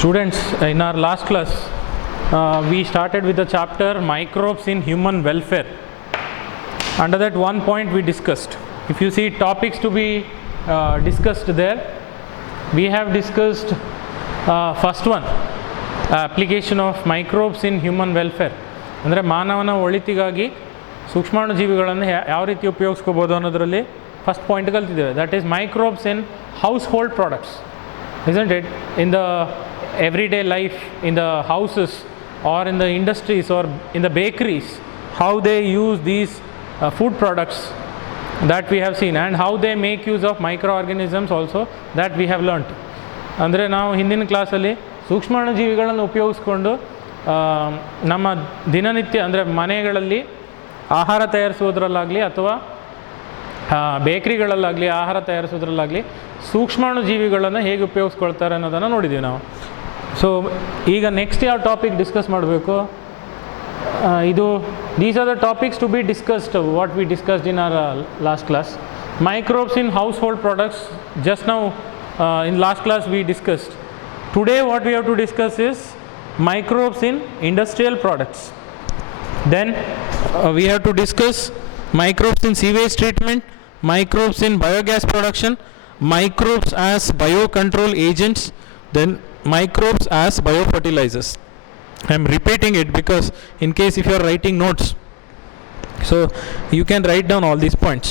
Students, in our last class, we started with the chapter Microbes in Human Welfare. Under that one point we discussed. If you see topics to be discussed there, we have discussed first one, application of microbes in human welfare. ಅಂದರೆ ಮಾನವನ ಒಳಿತಿಗಾಗಿ ಸೂಕ್ಷ್ಮಾಣು ಜೀವಿಗಳನ್ನು ಯಾವ ರೀತಿ ಉಪಯೋಗಿಸ್ಕೋಬೋದು ಅನ್ನೋದರಲ್ಲಿ first point ಕಲ್ತಿದ್ದೇವೆ. That is microbes in household products, isn't it? In the everyday life, in the houses or in the industries or in the bakeries, how they use these food products that we have seen, and how they make use of microorganisms also that we have learnt. ಅಂದರೆ ನಾವು ಹಿಂದಿನ ಕ್ಲಾಸಲ್ಲಿ ಸೂಕ್ಷ್ಮಾಣು ಜೀವಿಗಳನ್ನು ಉಪಯೋಗಿಸ್ಕೊಂಡು ನಮ್ಮ ದಿನನಿತ್ಯ ಅಂದರೆ ಮನೆಗಳಲ್ಲಿ ಆಹಾರ ತಯಾರಿಸುವುದರಲ್ಲಾಗಲಿ ಅಥವಾ ಬೇಕ್ರಿಗಳಲ್ಲಾಗಲಿ ಆಹಾರ ತಯಾರಿಸೋದ್ರಲ್ಲಾಗಲಿ ಸೂಕ್ಷ್ಮಾಣು ಜೀವಿಗಳನ್ನು ಹೇಗೆ ಉಪಯೋಗಿಸ್ಕೊಳ್ತಾರೆ ಅನ್ನೋದನ್ನು ನೋಡಿದ್ದೀವಿ ನಾವು. ಸೊ ಈಗ ನೆಕ್ಸ್ಟ್ ಯಾವ ಟಾಪಿಕ್ ಡಿಸ್ಕಸ್ ಮಾಡಬೇಕು, ಇದು these are the topics to be discussed what we discussed in our last class. Microbes in household products, just now in last class we discussed. Today what we have to discuss is microbes in industrial products. Then we have to discuss microbes in sewage treatment, microbes in biogas production, microbes as biocontrol agents, then microbes as biofertilizers. I am repeating it because in case if you are writing notes, so you can write down all these points.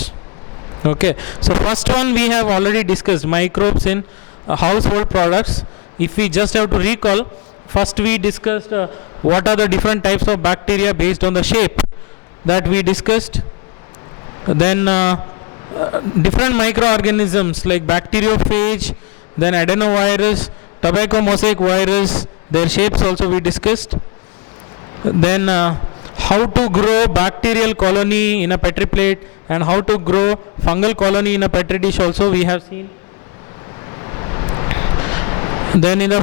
Okay, so first one we have already discussed, microbes in household products. If we just have to recall, first we discussed what are the different types of bacteria based on the shape that we discussed. Then different microorganisms like bacteriophage, then adenovirus, tobacco mosaic virus, their shapes also we discussed. Then how to grow bacterial colony in a petri plate and how to grow fungal colony in a petri dish also we have seen. Then in the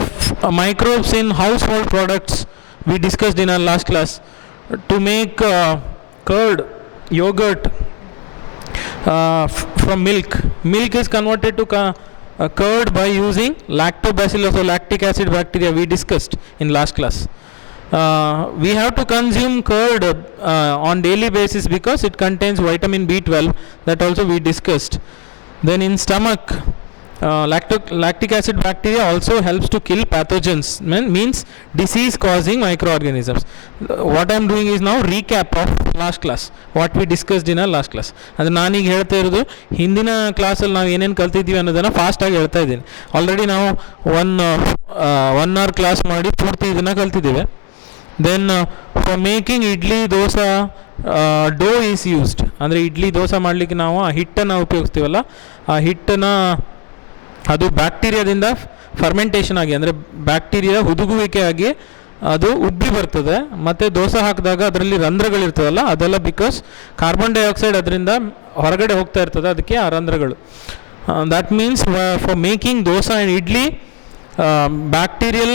microbes in household products we discussed in our last class. To make curd, yogurt from milk is converted to curd by using lactobacillus or lactic acid bacteria we discussed in last class. We have to consume curd on daily basis because it contains vitamin B12, that also we discussed. Then in stomach, lactic acid bacteria also helps to kill pathogens, means disease causing microorganisms. What I am doing is now recap of last class, what we discussed in our last class. ಅದು ನಾನೀಗ ಹೇಳ್ತಾ ಇರೋದು ಹಿಂದಿನ ಕ್ಲಾಸಲ್ಲಿ ನಾವು ಏನೇನು ಕಲ್ತಿದ್ದೀವಿ ಅನ್ನೋದನ್ನು ಫಾಸ್ಟಾಗಿ ಹೇಳ್ತಾ ಇದ್ದೀನಿ. ಆಲ್ರೆಡಿ ನಾವು ಒನ್ ಅವರ್ ಕ್ಲಾಸ್ ಮಾಡಿ ಪೂರ್ತಿ ಇದನ್ನು ಕಲ್ತಿದ್ದೇವೆ. Then for making idli dosa dough is used, ಅಂದರೆ ಇಡ್ಲಿ ದೋಸೆ ಮಾಡಲಿಕ್ಕೆ ನಾವು ಆ ಹಿಟ್ಟನ್ನು ಉಪಯೋಗಿಸ್ತೀವಲ್ಲ, ಆ ಹಿಟ್ಟನ್ನು ಅದು ಬ್ಯಾಕ್ಟೀರಿಯಾದಿಂದ ಫರ್ಮೆಂಟೇಷನ್ ಆಗಿ, ಅಂದರೆ ಬ್ಯಾಕ್ಟೀರಿಯಾ ಹುದುಗುವಿಕೆ ಆಗಿ ಅದು ಉಬ್ಬಿ ಬರ್ತದೆ. ಮತ್ತು ದೋಸೆ ಹಾಕಿದಾಗ ಅದರಲ್ಲಿ ರಂಧ್ರಗಳಿರ್ತದಲ್ಲ, ಅದೆಲ್ಲ ಬಿಕಾಸ್ ಕಾರ್ಬನ್ ಡೈಆಕ್ಸೈಡ್ ಅದರಿಂದ ಹೊರಗಡೆ ಹೋಗ್ತಾ ಇರ್ತದೆ, ಅದಕ್ಕೆ ಆ ರಂಧ್ರಗಳು. That means for making dosa and idli, bacterial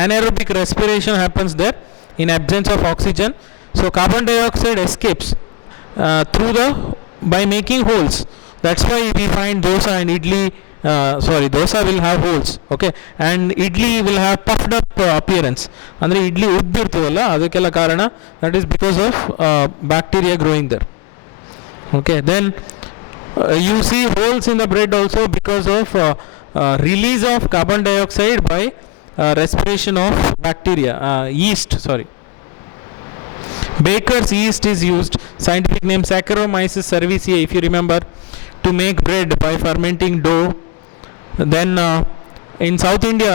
anaerobic respiration happens there in absence of oxygen. So carbon dioxide escapes by making holes. That's why we find dosa and idli, dosa will have holes, okay, and idli will have puffed up appearance. Andre idli uddirtadalla, adukella karana, that is because of bacteria growing there. Okay, then you see holes in the bread also because of release of carbon dioxide by respiration of bacteria, yeast. Baker's yeast is used, scientific name Saccharomyces cerevisiae, if you remember, to make bread by fermenting dough. Then in South India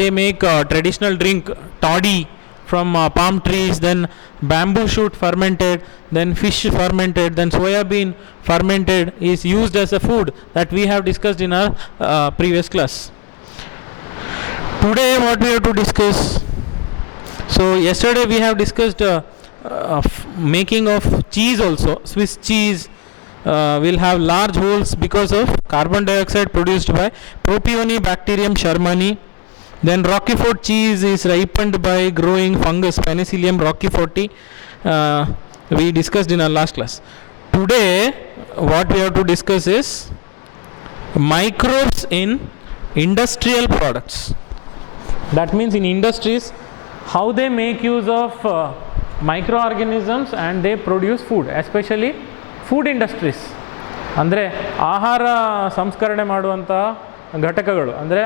they make traditional drink toddy from palm trees, then bamboo shoot fermented, then fish fermented, then soya bean fermented is used as a food that we have discussed in our previous class. Today what we have to discuss, so yesterday we have discussed making of cheese also. Swiss cheese will have large holes because of carbon dioxide produced by Propionibacterium shermani. Then Roquefort cheese is ripened by growing fungus Penicillium roqueforti. We discussed in our last class. Today what we have to discuss is microbes in industrial products. That means in industries, how they make use of microorganisms and they produce food, especially food industries. ಅಂದರೆ ಆಹಾರ ಸಂಸ್ಕರಣೆ ಮಾಡುವಂತಹ ಘಟಕಗಳು, ಅಂದರೆ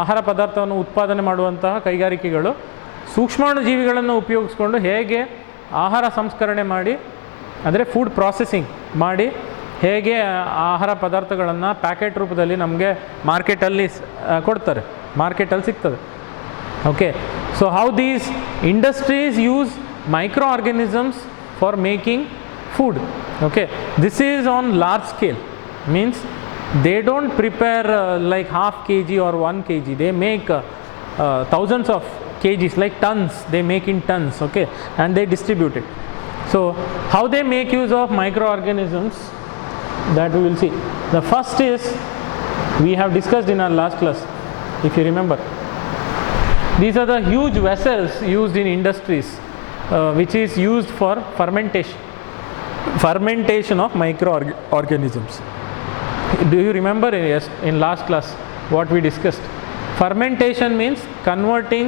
ಆಹಾರ ಪದಾರ್ಥವನ್ನು ಉತ್ಪಾದನೆ ಮಾಡುವಂತಹ ಕೈಗಾರಿಕೆಗಳು ಸೂಕ್ಷ್ಮಾಣುಜೀವಿಗಳನ್ನು ಉಪಯೋಗಿಸ್ಕೊಂಡು ಹೇಗೆ ಆಹಾರ ಸಂಸ್ಕರಣೆ ಮಾಡಿ, ಅಂದರೆ ಫುಡ್ ಪ್ರಾಸೆಸಿಂಗ್ ಮಾಡಿ, ಹೇಗೆ ಆಹಾರ ಪದಾರ್ಥಗಳನ್ನು ಪ್ಯಾಕೆಟ್ ರೂಪದಲ್ಲಿ ನಮಗೆ ಮಾರ್ಕೆಟಲ್ಲಿ ಕೊಡ್ತಾರೆ, ಮಾರ್ಕೆಟಲ್ಲಿ ಸಿಗ್ತದೆ. Okay, so how these industries use micro organisms for making food. Okay, this is on large scale, means they don't prepare like half kg or 1 kg, they make thousands of kgs, like tons, they make in tons. Okay, and they distribute it. So how they make use of microorganisms, that we will see. The first is, we have discussed in our last class, if you remember, these are the huge vessels used in industries, which is used for fermentation of microorganisms. Do you remember in last class what we discussed? Fermentation means converting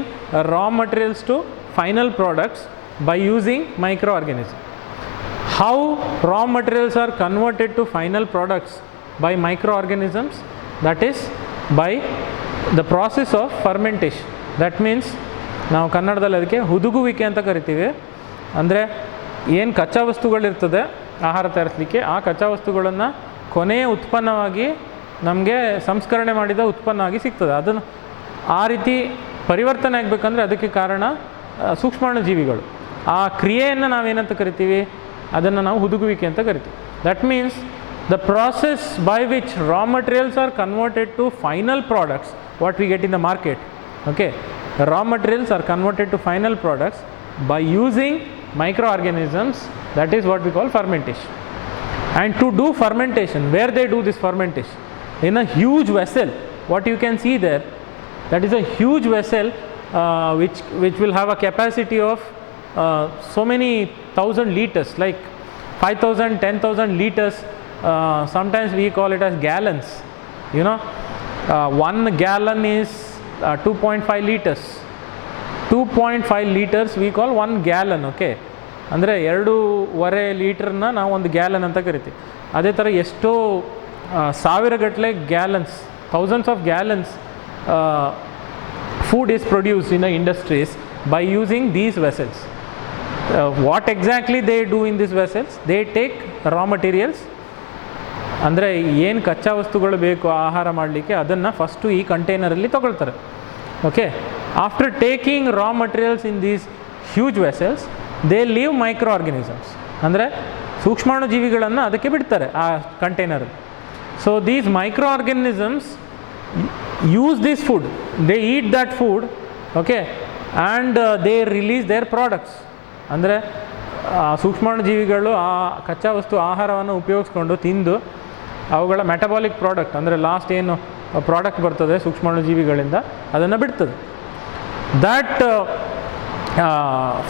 raw materials to final products by using microorganisms. How raw materials are converted to final products by microorganisms? That is by the process of fermentation. That means ನಾವು ಕನ್ನಡದಲ್ಲಿ ಅದಕ್ಕೆ ಹುದುಗುವಿಕೆ ಅಂತ ಕರಿತೀವಿ. ಅಂದರೆ ಏನು ಕಚ್ಚಾ ವಸ್ತುಗಳಿರ್ತದೆ ಆಹಾರ ತಯಾರಿಸಲಿಕ್ಕೆ, ಆ ಕಚ್ಚಾ ವಸ್ತುಗಳನ್ನು ಕೊನೆಯ ಉತ್ಪನ್ನವಾಗಿ ನಮಗೆ ಸಂಸ್ಕರಣೆ ಮಾಡಿದ ಉತ್ಪನ್ನ ಆಗಿ ಸಿಗ್ತದೆ. ಅದನ್ನು ಆ ರೀತಿ ಪರಿವರ್ತನೆ ಆಗಬೇಕಂದ್ರೆ ಅದಕ್ಕೆ ಕಾರಣ ಸೂಕ್ಷ್ಮಾಣುಜೀವಿಗಳು. ಆ ಕ್ರಿಯೆಯನ್ನು ನಾವೇನಂತ ಕರಿತೀವಿ, ಅದನ್ನು ನಾವು ಹುದುಗುವಿಕೆ ಅಂತ ಕರಿತೀವಿ. That means the process by which raw materials are converted to final products, what we get in the market. Okay, raw materials are converted to final products by using microorganisms, that is what we call fermentation. And to do fermentation, where they do this fermentation? In a huge vessel. What you can see there, that is a huge vessel which will have a capacity of so many thousand liters, like 5,000, 10,000 liters. Sometimes we call it as gallons. You know, 1 gallon is 2.5 liters. 2.5 liters we call 1 gallon. Okay, ಅಂದರೆ 2.5 ಲೀಟ್ರನ್ನ ನಾವು ಒಂದು gallon ಅಂತ ಕರಿತೀವಿ. ಅದೇ ಥರ ಎಷ್ಟೋ ಸಾವಿರಗಟ್ಟಲೆ gallons, thousands of gallons food is produced in the industries by using these vessels. What exactly they do in these vessels? They take raw materials, ಅಂದರೆ ಏನು ಕಚ್ಚಾ ವಸ್ತುಗಳು ಬೇಕು ಆಹಾರ ಮಾಡಲಿಕ್ಕೆ ಅದನ್ನು ಫಸ್ಟು ಈ ಕಂಟೈನರಲ್ಲಿ ತೊಗೊಳ್ತಾರೆ. Okay, after taking raw materials in these huge vessels, they leave microorganisms, ಅಂದರೆ ಸೂಕ್ಷ್ಮಾಣುಜೀವಿಗಳನ್ನು ಅದಕ್ಕೆ ಬಿಡ್ತಾರೆ ಆ ಕಂಟೈನರಲ್ಲಿ. So these microorganisms use this food, they eat that food. Okay, and they release their products. ಅಂದರೆ ಸೂಕ್ಷ್ಮಾಣುಜೀವಿಗಳು ಆ ಕಚ್ಚಾ ವಸ್ತು ಆಹಾರವನ್ನು ಉಪಯೋಗಿಸ್ಕೊಂಡು ತಿಂದು ಅವುಗಳ ಮೆಟಬಾಲಿಕ್ ಪ್ರಾಡಕ್ಟ್, ಅಂದರೆ ಲಾಸ್ಟ್ ಏನು ಪ್ರಾಡಕ್ಟ್ ಬರ್ತದೆ ಸೂಕ್ಷ್ಮಾಣುಜೀವಿಗಳಿಂದ, ಅದನ್ನು ಬಿಡ್ತದೆ. That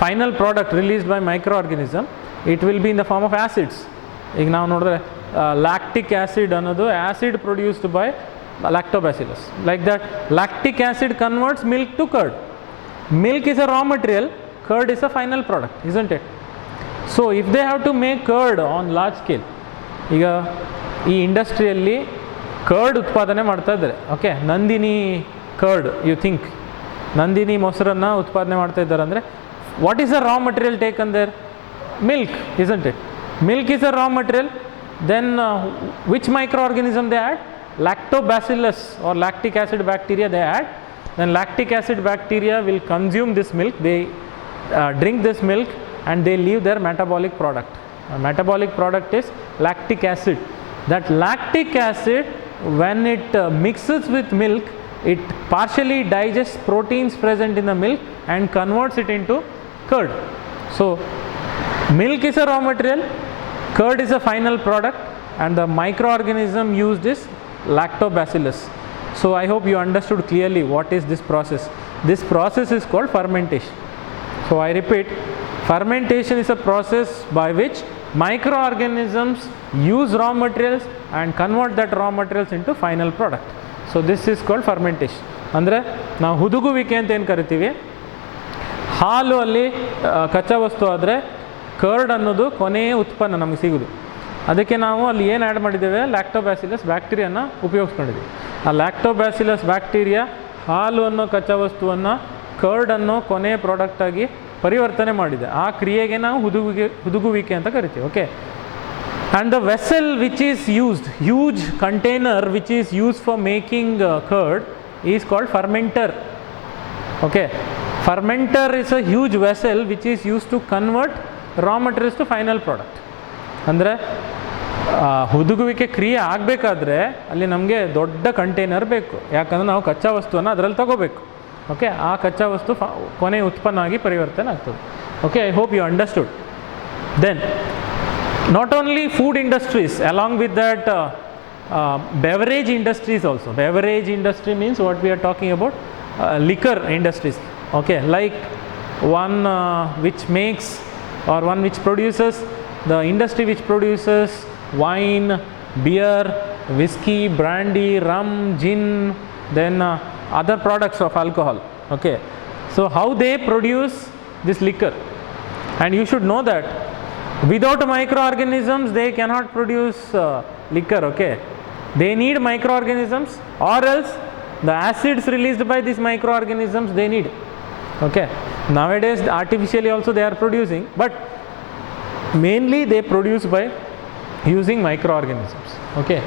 final product released by microorganism, it will be in the form of acids. ಈಗ ನಾವು ನೋಡಿದ್ರೆ ಲ್ಯಾಕ್ಟಿಕ್ ಆ್ಯಸಿಡ್ ಅನ್ನೋದು acid produced by Lactobacillus. Like that lactic acid converts milk to curd. Milk is a raw material, curd is a final product, isn't it? So if they have to make curd on large scale, ಈಗ ಈ ಇಂಡಸ್ಟ್ರಿಯಲ್ಲಿ curd ಉತ್ಪಾದನೆ ಮಾಡ್ತಾ ಇದ್ದಾರೆ. Okay, Nandini curd, you think Nandini ಮೊಸರನ್ನು ಉತ್ಪಾದನೆ ಮಾಡ್ತಾ ಇದ್ದಾರೆ ಅಂದರೆ what is a raw material taken there? Milk, isn't it? Milk is a raw material. Then which microorganism they add? Lactobacillus or lactic acid bacteria they add. Then lactic acid bacteria will consume this milk, they drink this milk and they leave their metabolic product. Metabolic product is lactic acid. That lactic acid, when it mixes with milk, it partially digests proteins present in the milk and converts it into curd. So milk is a raw material, curd is a final product, and the microorganism used is lactobacillus. So I hope you understood clearly what is this process. This process is called fermentation. So I repeat, fermentation is a process by which microorganisms use raw materials and convert that raw materials into final product. So this is called fermentation. ಅಂದರೆ ನಾವು ಹುದುಗುವಿಕೆ ಅಂತ ಏನು ಕರಿತೀವಿ, ಹಾಲು ಅಲ್ಲಿ ಕಚ್ಚಾ ವಸ್ತು ಆದರೆ ಕರ್ಡ್ ಅನ್ನೋದು ಕೊನೆಯ ಉತ್ಪನ್ನ ನಮಗೆ ಸಿಗೋದು. ಅದಕ್ಕೆ ನಾವು ಅಲ್ಲಿ ಏನು ಆ್ಯಡ್ ಮಾಡಿದ್ದೇವೆ, ಲ್ಯಾಕ್ಟೋಬ್ಯಾಸಿಲಸ್ ಬ್ಯಾಕ್ಟೀರಿಯಾನ ಉಪಯೋಗಿಸ್ಕೊಂಡಿದ್ದೀವಿ. ಆ ಲ್ಯಾಕ್ಟೋಬ್ಯಾಸಿಲಸ್ ಬ್ಯಾಕ್ಟೀರಿಯಾ ಹಾಲು ಅನ್ನೋ ಕಚ್ಚಾ ವಸ್ತುವನ್ನು ಕರ್ಡ್ ಅನ್ನೋ ಕೊನೆಯ ಪ್ರಾಡಕ್ಟಾಗಿ ಪರಿವರ್ತನೆ ಮಾಡಿದೆ. ಆ ಕ್ರಿಯೆಗೆ ನಾವು ಹುದುಗುವಿಕೆ ಅಂತ ಕರಿತೀವಿ. Okay. And the vessel which is used, huge container which is used for making curd is called fermenter. Okay. Fermenter is a huge vessel which is used to convert raw materials to final product. ಅಂದರೆ ಹುದುಗುವಿಕೆ ಕ್ರಿಯೆ ಆಗಬೇಕಾದ್ರೆ ಅಲ್ಲಿ ನಮಗೆ ದೊಡ್ಡ container ಬೇಕು, ಯಾಕಂದರೆ ನಾವು ಕಚ್ಚಾ ವಸ್ತುವನ್ನು ಅದರಲ್ಲಿ ತಗೋಬೇಕು. ಓಕೆ. ಆ ಕಚ್ಚಾ ವಸ್ತು ಕೊನೆಯ ಉತ್ಪನ್ನ ಆಗಿ ಪರಿವರ್ತನೆ ಆಗ್ತದೆ. Okay. I hope you understood. Then not only food industries, along with that beverage industries also. Beverage industry means what we are talking about, liquor industries. Okay, like one which makes or one which produces, the industry which produces wine, beer, whiskey, brandy, rum, gin, then other products of alcohol. Okay, so how they produce this liquor, and you should know that without microorganisms they cannot produce liquor. Okay, they need microorganisms, or else the acids released by these microorganisms they need. Okay, nowadays artificially also they are producing, but mainly they produce by using microorganisms. Okay,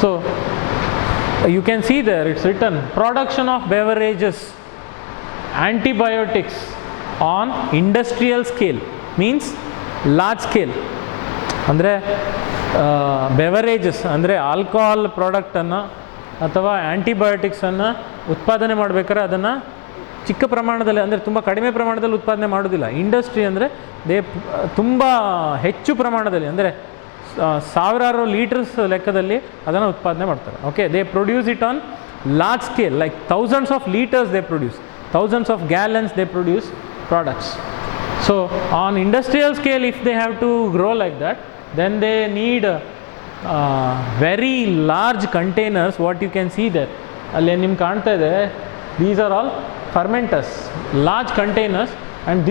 so you can see there it's written production of beverages, antibiotics on industrial scale means large scale. ಅಂದರೆ beverages ಅಂದರೆ alcohol ಪ್ರಾಡಕ್ಟನ್ನು ಅಥವಾ ಆ್ಯಂಟಿಬಯೋಟಿಕ್ಸನ್ನು ಉತ್ಪಾದನೆ ಮಾಡಬೇಕಾದ್ರೆ ಅದನ್ನು ಚಿಕ್ಕ ಪ್ರಮಾಣದಲ್ಲಿ, ಅಂದರೆ ತುಂಬ ಕಡಿಮೆ ಪ್ರಮಾಣದಲ್ಲಿ ಉತ್ಪಾದನೆ ಮಾಡೋದಿಲ್ಲ. ಇಂಡಸ್ಟ್ರಿ ಅಂದರೆ ತುಂಬ ಹೆಚ್ಚು ಪ್ರಮಾಣದಲ್ಲಿ, ಅಂದರೆ ಸಾವಿರಾರು ಲೀಟರ್ಸ್ ಲೆಕ್ಕದಲ್ಲಿ ಅದನ್ನು ಉತ್ಪಾದನೆ ಮಾಡ್ತಾರೆ. Okay, they produce it on large scale, like thousands of litres they produce, thousands of gallons they produce products. So on industrial scale, if they have to grow like that, then they need very large containers. What you can see there, alli nim kaanta ide, these are all fermenters, large containers, and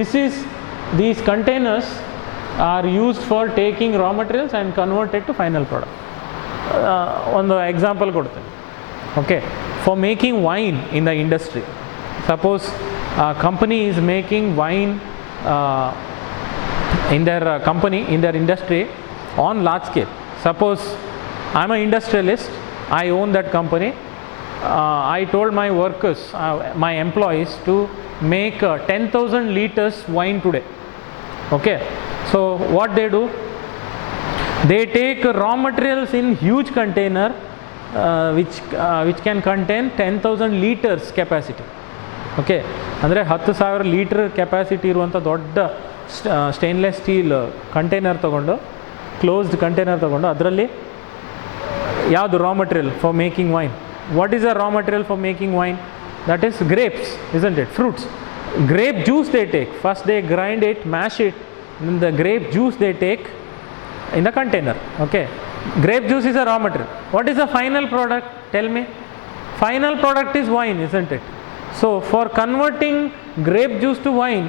these containers are used for taking raw materials and convert it to final product. One example kodtene. Okay, for making wine in the industry, suppose a company is making wine in their company, in their industry on large scale. Suppose I am an industrialist, I own that company. I told my workers, my employees, to make 10,000 liters wine today. Okay, so what they do, they take raw materials in huge container which can contain 10,000 liters capacity. Okay, ಅಂದರೆ 10,000 litre capacity ಇರುವಂಥ ದೊಡ್ಡ stainless steel container ತೊಗೊಂಡು, closed container ತೊಗೊಂಡು, ಅದರಲ್ಲಿ ಯಾವುದು raw material for making wine. What is a raw material for making wine? That is grapes, isn't it? Fruits. Grape juice they take. First they grind it, mash it, then the grape juice they take in the container. Okay, grape juice is a raw material. What is the final product? Tell me. Final product is wine, isn't it? So for converting grape juice to wine,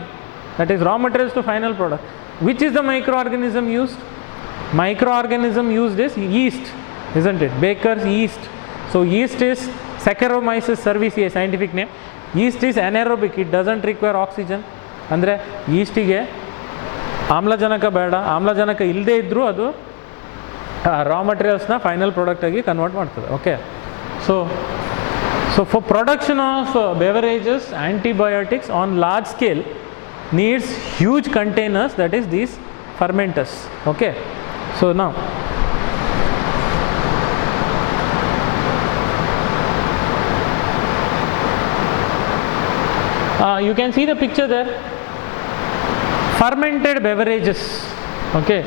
that is raw materials to final product, which is the microorganism used? Microorganism used is yeast, isn't it? Baker's yeast. So yeast is Saccharomyces cerevisiae, scientific name. Yeast is anaerobic, it doesn't require oxygen. ಅಂದರೆ ಈಸ್ಟಿಗೆ ಆಮ್ಲಜನಕ ಬೇಡ, ಆಮ್ಲಜನಕ ಇಲ್ಲದೇ ಇದ್ದರೂ ಅದು ರಾ ಮಟೀರಿಯಲ್ಸ್ನ final ಪ್ರಾಡಕ್ಟಾಗಿ convert ಮಾಡ್ತದೆ. Okay, So for production of beverages, antibiotics on large scale needs huge containers, that is these fermenters. Okay, so now you can see the picture there, fermented beverages. Okay,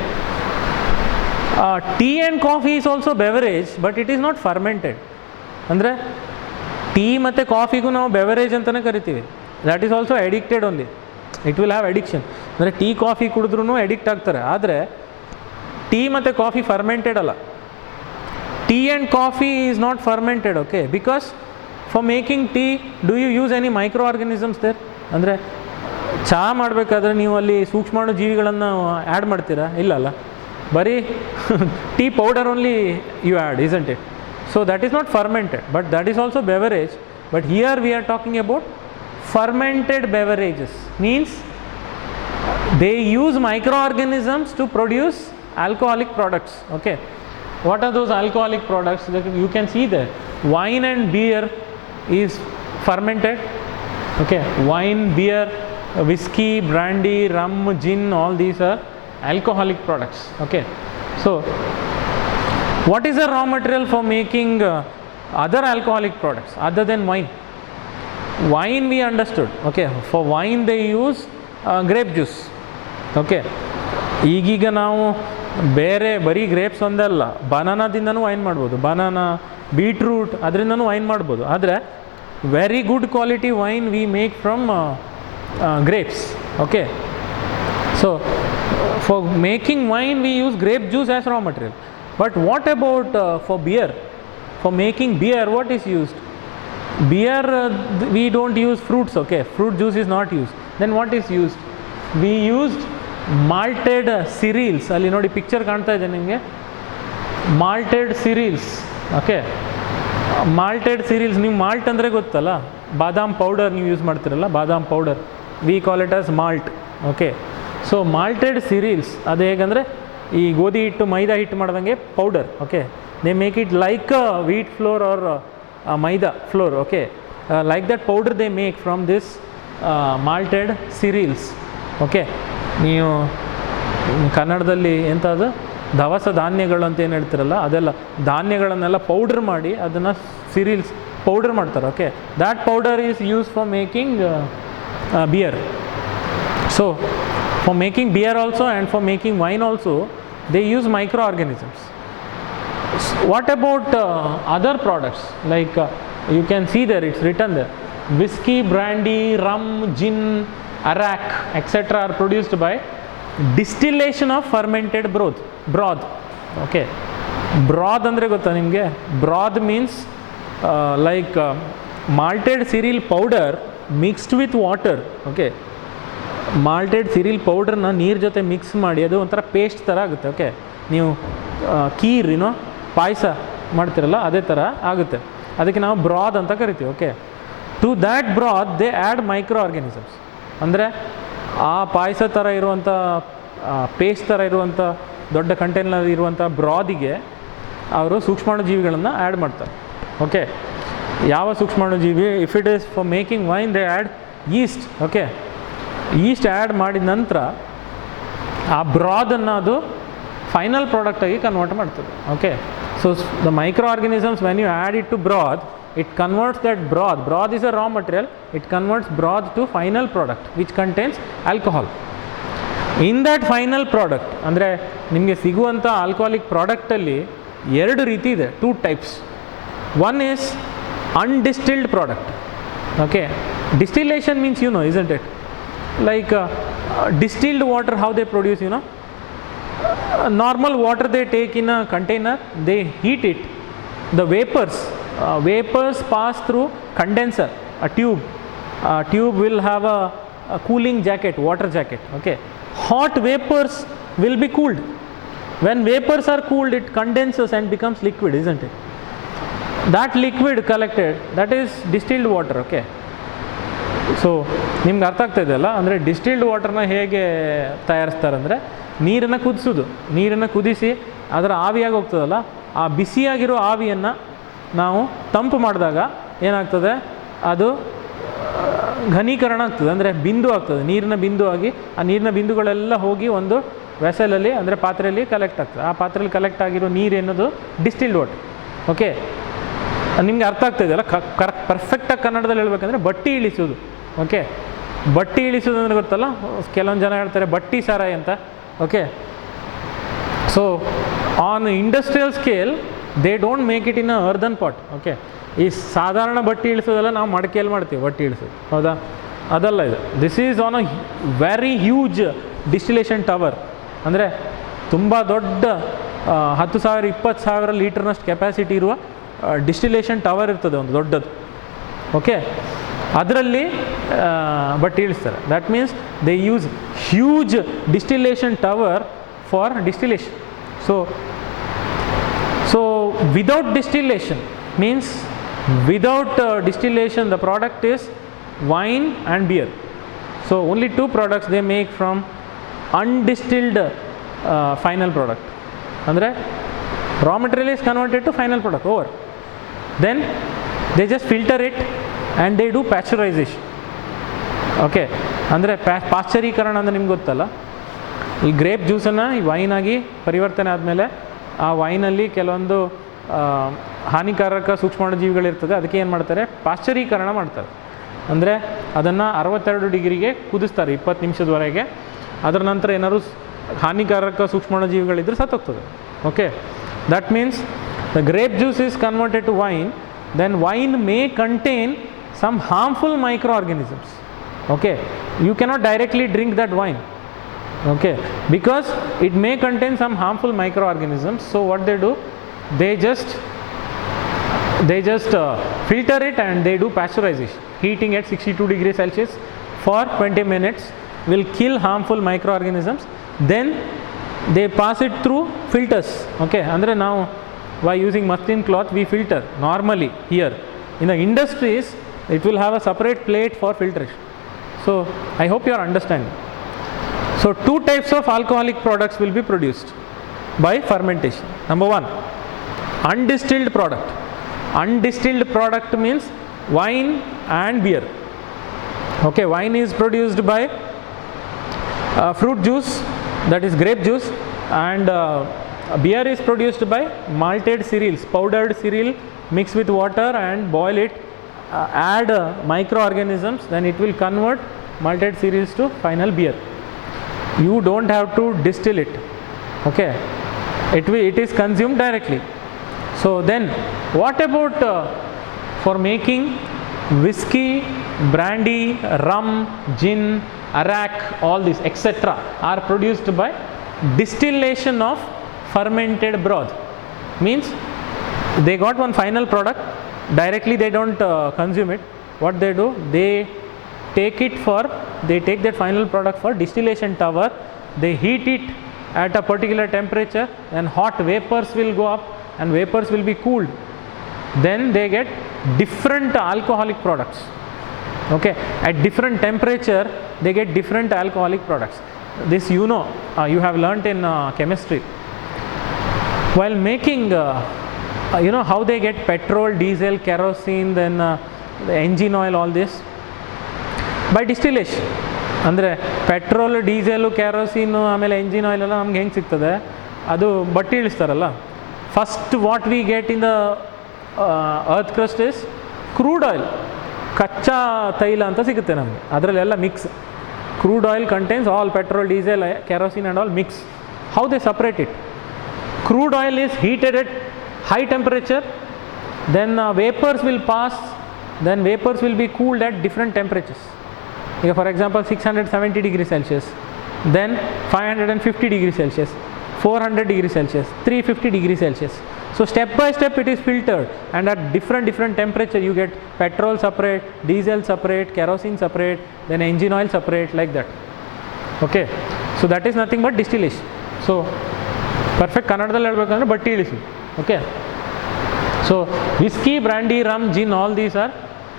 tea and coffee is also beverage, but it is not fermented. ಅಂದರೆ tea ಮತ್ತು ಕಾಫಿಗೂ ನಾವು beverage ಅಂತಲೇ ಕರಿತೀವಿ. That is also addicted only, it will have addiction. ಅಂದರೆ tea coffee ಕುಡಿದ್ರೂ addict ಆಗ್ತಾರೆ, ಆದರೆ tea ಮತ್ತು coffee fermented ಅಲ್ಲ. tea and coffee is not fermented, okay, because for making tea do you use any microorganisms there? ಅಂದರೆ ಚಹಾ ಮಾಡಬೇಕಾದ್ರೆ ನೀವು ಅಲ್ಲಿ ಸೂಕ್ಷ್ಮಾಣು ಜೀವಿಗಳನ್ನು ಆ್ಯಡ್ ಮಾಡ್ತೀರಾ? ಇಲ್ಲಲ್ಲ, ಬರೀ tea powder only you add, isn't it? So that is not fermented, but that is also beverage. But here we are talking about fermented beverages, means they use microorganisms to produce alcoholic products, okay. What are those alcoholic products? You can see there, wine and beer is fermented, okay. Wine, beer, whiskey, brandy, rum, gin, all these are alcoholic products, okay. So what is the raw material for making other alcoholic products other than wine? Wine we understood, okay. For wine they use grape juice, okay. ಈಗೀಗ ನಾವು ಬೇರೆ ಬರೀ grapes ಒಂದಲ್ಲ, ಬನಾನಾದಿಂದನೂ wine ಮಾಡ್ಬೋದು, banana, beetroot, ಅದರಿಂದನೂ wine ಮಾಡ್ಬೋದು. ಆದರೆ very good quality wine we make from grapes, okay. So for making wine we use grape juice as raw material. But what about for beer? For making beer, what is used? Beer we don't use fruits, okay. Fruit juice is not used. Then what is used? We used malted cereals. ಅಲ್ಲಿ ನೋಡಿ picture ಕಾಣ್ತಾ ಇದೆ ನಿಮಗೆ, malted cereals, okay. Malted ಸಿರಿಲ್ಸ್, ನೀವು malt ಅಂದರೆ ಗೊತ್ತಲ್ಲ, ಬಾದಾಮ್ powder ನೀವು use ಮಾಡ್ತೀರಲ್ಲ, ಬಾದಾಮ್ powder, we call it as malt, okay. So malted cereals ಅದು ಹೇಗಂದರೆ ಈ ಗೋಧಿ ಹಿಟ್ಟು ಮೈದಾ ಹಿಟ್ಟು ಮಾಡ್ದಂಗೆ powder, okay. They make it like wheat flour or maida flour, okay. Like that powder they make from this malted cereals, okay. ನೀವು ಕನ್ನಡದಲ್ಲಿ ಎಂಥದ್ದು ದವಸ ಧಾನ್ಯಗಳು ಅಂತ ಏನು ಹೇಳ್ತಿರಲ್ಲ, ಅದೆಲ್ಲ ಧಾನ್ಯಗಳನ್ನೆಲ್ಲ ಪೌಡ್ರ್ ಮಾಡಿ ಅದನ್ನು ಸಿರಿಲ್ಸ್ ಪೌಡರ್ ಮಾಡ್ತಾರೆ, okay. That powder is use for making beer. So for making beer also and for making wine also they use microorganisms. What about other products like you can see there, it's written there, whiskey, brandy, rum, gin, arak, etc. are produced by distillation of fermented broth, okay. Broth andre gotta nimge? Broth means like malted cereal powder mixed with water, okay. Malted cereal ಪೌಡ್ರನ್ನ ನೀರು ಜೊತೆ mix ಮಾಡಿ ಅದು ಒಂಥರ paste ಥರ ಆಗುತ್ತೆ, okay. ನೀವು ಖೀರ್ ಏನೋ ಪಾಯಸ ಮಾಡ್ತಿರಲ್ಲ ಅದೇ ಥರ ಆಗುತ್ತೆ, ಅದಕ್ಕೆ ನಾವು ಬ್ರಾದ್ ಅಂತ ಕರಿತೀವಿ, okay. To that broth they add microorganisms, ಅಂದರೆ ಆ ಪಾಯಸ ಥರ ಇರುವಂಥ ಪೇಸ್ಟ್ ಥರ ಇರುವಂಥ ದೊಡ್ಡ ಕಂಟೈನರ್ ಇರುವಂಥ ಬ್ರಾದಿಗೆ ಅವರು ಸೂಕ್ಷ್ಮಾಣುಜೀವಿಗಳನ್ನು ಆ್ಯಡ್ ಮಾಡ್ತಾರೆ, ಓಕೆ. ಯಾವ ಸೂಕ್ಷ್ಮಾಣುಜೀವಿ? If it is for making wine they add yeast, okay. Yeast add ಮಾಡಿದ ನಂತರ ಆ ಬ್ರಾದನ್ನು ಅದು ಫೈನಲ್ ಪ್ರಾಡಕ್ಟಾಗಿ ಕನ್ವರ್ಟ್ ಮಾಡ್ತದೆ, okay. So the microorganisms when you add it to broth, it converts that broth is a raw material, it converts broth to final product which contains alcohol. In that final product, ಅಂದರೆ ನಿಮಗೆ ಸಿಗುವಂಥ alcoholic ಪ್ರಾಡಕ್ಟಲ್ಲಿ ಎರಡು ರೀತಿ ಇದೆ, 2 types. One is undistilled product, okay. Distillation means you know, isn't it? Like distilled water, how they produce, you know, normal water they take in a container, they heat it, the vapors pass through condenser, a tube will have a cooling jacket, water jacket, okay. Hot vapors will be cooled. When vapors are cooled, it condenses and becomes liquid, isn't it? That liquid collected, that is distilled water, okay. So ನಿಮ್ಗೆ ಅರ್ಥ ಆಗ್ತಾ ಇದೆಯಲ್ಲ, ಅಂದರೆ distilled ವಾಟರ್ನ ಹೇಗೆ ತಯಾರಿಸ್ತಾರೆ ಅಂದರೆ ನೀರನ್ನು ಕುದಿಸಿ ಅದರ ಆವಿಯಾಗಿ ಹೋಗ್ತದಲ್ಲ, ಆ ಬಿಸಿಯಾಗಿರೋ ಆವಿಯನ್ನು ನಾವು ತಂಪು ಮಾಡಿದಾಗ ಏನಾಗ್ತದೆ, ಅದು ಘನೀಕರಣ ಆಗ್ತದೆ, ಅಂದರೆ ಬಿಂದು ಆಗ್ತದೆ, ನೀರಿನ ಬಿಂದು ಆಗಿ ಆ ನೀರಿನ ಬಿಂದುಗಳೆಲ್ಲ ಹೋಗಿ ಒಂದು ವೆಸಲಲ್ಲಿ ಅಂದರೆ ಪಾತ್ರೆಯಲ್ಲಿ ಕಲೆಕ್ಟ್ ಆಗ್ತದೆ. ಆ ಪಾತ್ರೆಯಲ್ಲಿ ಕಲೆಕ್ಟ್ ಆಗಿರೋ ನೀರು ಅನ್ನೋದು ಡಿಸ್ಟಿಲ್ಡ್ ವಾಟರ್, ಓಕೆ. ನಿಮಗೆ ಅರ್ಥ ಆಗ್ತಾ ಇದೆಯಲ್ಲ, ಪರ್ಫೆಕ್ಟಾಗಿ ಕನ್ನಡದಲ್ಲಿ ಹೇಳ್ಬೇಕಂದ್ರೆ ಬಟ್ಟಿ ಇಳಿಸೋದು, ಓಕೆ. ಬಟ್ಟಿ ಇಳಿಸೋದು ಅಂದರೆ ಗೊತ್ತಲ್ಲ, ಕೆಲವೊಂದು ಜನ ಹೇಳ್ತಾರೆ ಬಟ್ಟಿ ಸಾರಾಯಿ ಅಂತ, okay. So on industrial scale they don't make it in a earthen pot, okay. ಈ ಸಾಧಾರಣ ಬಟ್ಟಿ ಇಳಿಸೋದೆಲ್ಲ ನಾವು ಮಡಿಕೆಯಲ್ಲಿ ಮಾಡ್ತೀವಿ ಬಟ್ಟಿ ಇಳಿಸೋದು, ಹೌದಾ? ಅದಲ್ಲ ಇದು. This is on a very huge distillation tower, ಅಂದರೆ ತುಂಬ ದೊಡ್ಡ 10,000 20,000 ಲೀಟರ್ನಷ್ಟು ಕೆಪಾಸಿಟಿ ಇರುವ ಡಿಸ್ಟಿಲೇಷನ್ ಟವರ್ ಇರ್ತದೆ ಒಂದು ದೊಡ್ಡದು. ಓಕೆ, ಅದರಲ್ಲಿ ಬಟ್ ಇಳಿಸ್ತಾರೆ. That means they use huge distillation tower for distillation. So without distillation means without distillation the product is wine and beer. So only two products they make from undistilled final product. Andre raw material is converted to final product over, then they just filter it and they do pasteurization. Okay, ಅಂದರೆ ಪಾಶ್ಚರೀಕರಣ ಅಂದರೆ ನಿಮ್ಗೆ ಗೊತ್ತಲ್ಲ, ಈ grape ಜ್ಯೂಸನ್ನು ಈ wine ಆಗಿ ಪರಿವರ್ತನೆ ಆದಮೇಲೆ ಆ ವೈನಲ್ಲಿ ಕೆಲವೊಂದು ಹಾನಿಕಾರಕ ಸೂಕ್ಷ್ಮಾಣುಜೀವಿಗಳಿರ್ತದೆ, ಅದಕ್ಕೆ ಏನು ಮಾಡ್ತಾರೆ, ಪಾಶ್ಚರೀಕರಣ ಮಾಡ್ತಾರೆ. ಅಂದರೆ ಅದನ್ನು 62 ಡಿಗ್ರಿಗೆ ಕುದಿಸ್ತಾರೆ 20 ನಿಮಿಷದವರೆಗೆ. ಅದರ ನಂತರ ಏನಾದ್ರು ಹಾನಿಕಾರಕ ಸೂಕ್ಷ್ಮಾಣುಜೀವಿಗಳಿದ್ದರೆ ಸತ್ತೋಗ್ತದೆ. Okay, that means the grape juice is converted to wine, then wine may contain some harmful microorganisms. Okay, you cannot directly drink that wine. Okay, because it may contain some harmful microorganisms. So what they do, they just filter it and they do pasteurization. Heating at 62 degrees Celsius for 20 minutes will kill harmful microorganisms. Then they pass it through filters. Okay, andre now by using muslin cloth we filter normally here. In the industries it will have a separate plate for filtration. So I hope you are understanding. So two types of alcoholic products will be produced by fermentation. Number one, undistilled product. Undistilled product means wine and beer. Okay, wine is produced by fruit juice, that is grape juice, and beer is produced by malted cereals, powdered cereal mixed with water and boil it, add microorganisms, then it will convert malted cereals to final beer. You don't have to distill it. Okay, it is consumed directly. So then what about for making whiskey, brandy, rum, gin, arak, all these etc. are produced by distillation of fermented broth. Means they got one final product, directly they don't consume it. What they do, they take that final product for distillation tower, they heat it at a particular temperature, and hot vapors will go up and vapors will be cooled, then they get different alcoholic products. Okay, at different temperature they get different alcoholic products. This you have learnt in chemistry. While making you know how they get petrol, diesel, kerosene, then the engine oil, all this by distillation. ಅಂದರೆ petrol, diesel, kerosene, ಆಮೇಲೆ engine oil ಎಲ್ಲ ನಮ್ಗೆ ಹೆಂಗೆ ಸಿಗ್ತದೆ, ಅದು ಬಟ್ಟಿ ಇಳಿಸ್ತಾರಲ್ಲ, first what we get in the earth crust is crude oil. ಕಚ್ಚಾ ತೈಲ ಅಂತ ಸಿಗುತ್ತೆ ನಮಗೆ, ಅದರಲ್ಲೆಲ್ಲ mix. Crude oil contains all petrol, diesel, kerosene and all mix. How they separate it? Crude oil is heated at high temperature, then vapors will pass, then vapors will be cooled at different temperatures. For example 670 degrees Celsius, then 550 degrees Celsius, 400 degrees Celsius, 350 degrees Celsius. So step by step it is filtered, and at different temperature you get petrol separate, diesel separate, kerosene separate, then engine oil separate, like that. Okay, so that is nothing but distillation. So perfect kannadadalli helbekandre batti ilisi. Okay, so whiskey, brandy, rum, gin, all these are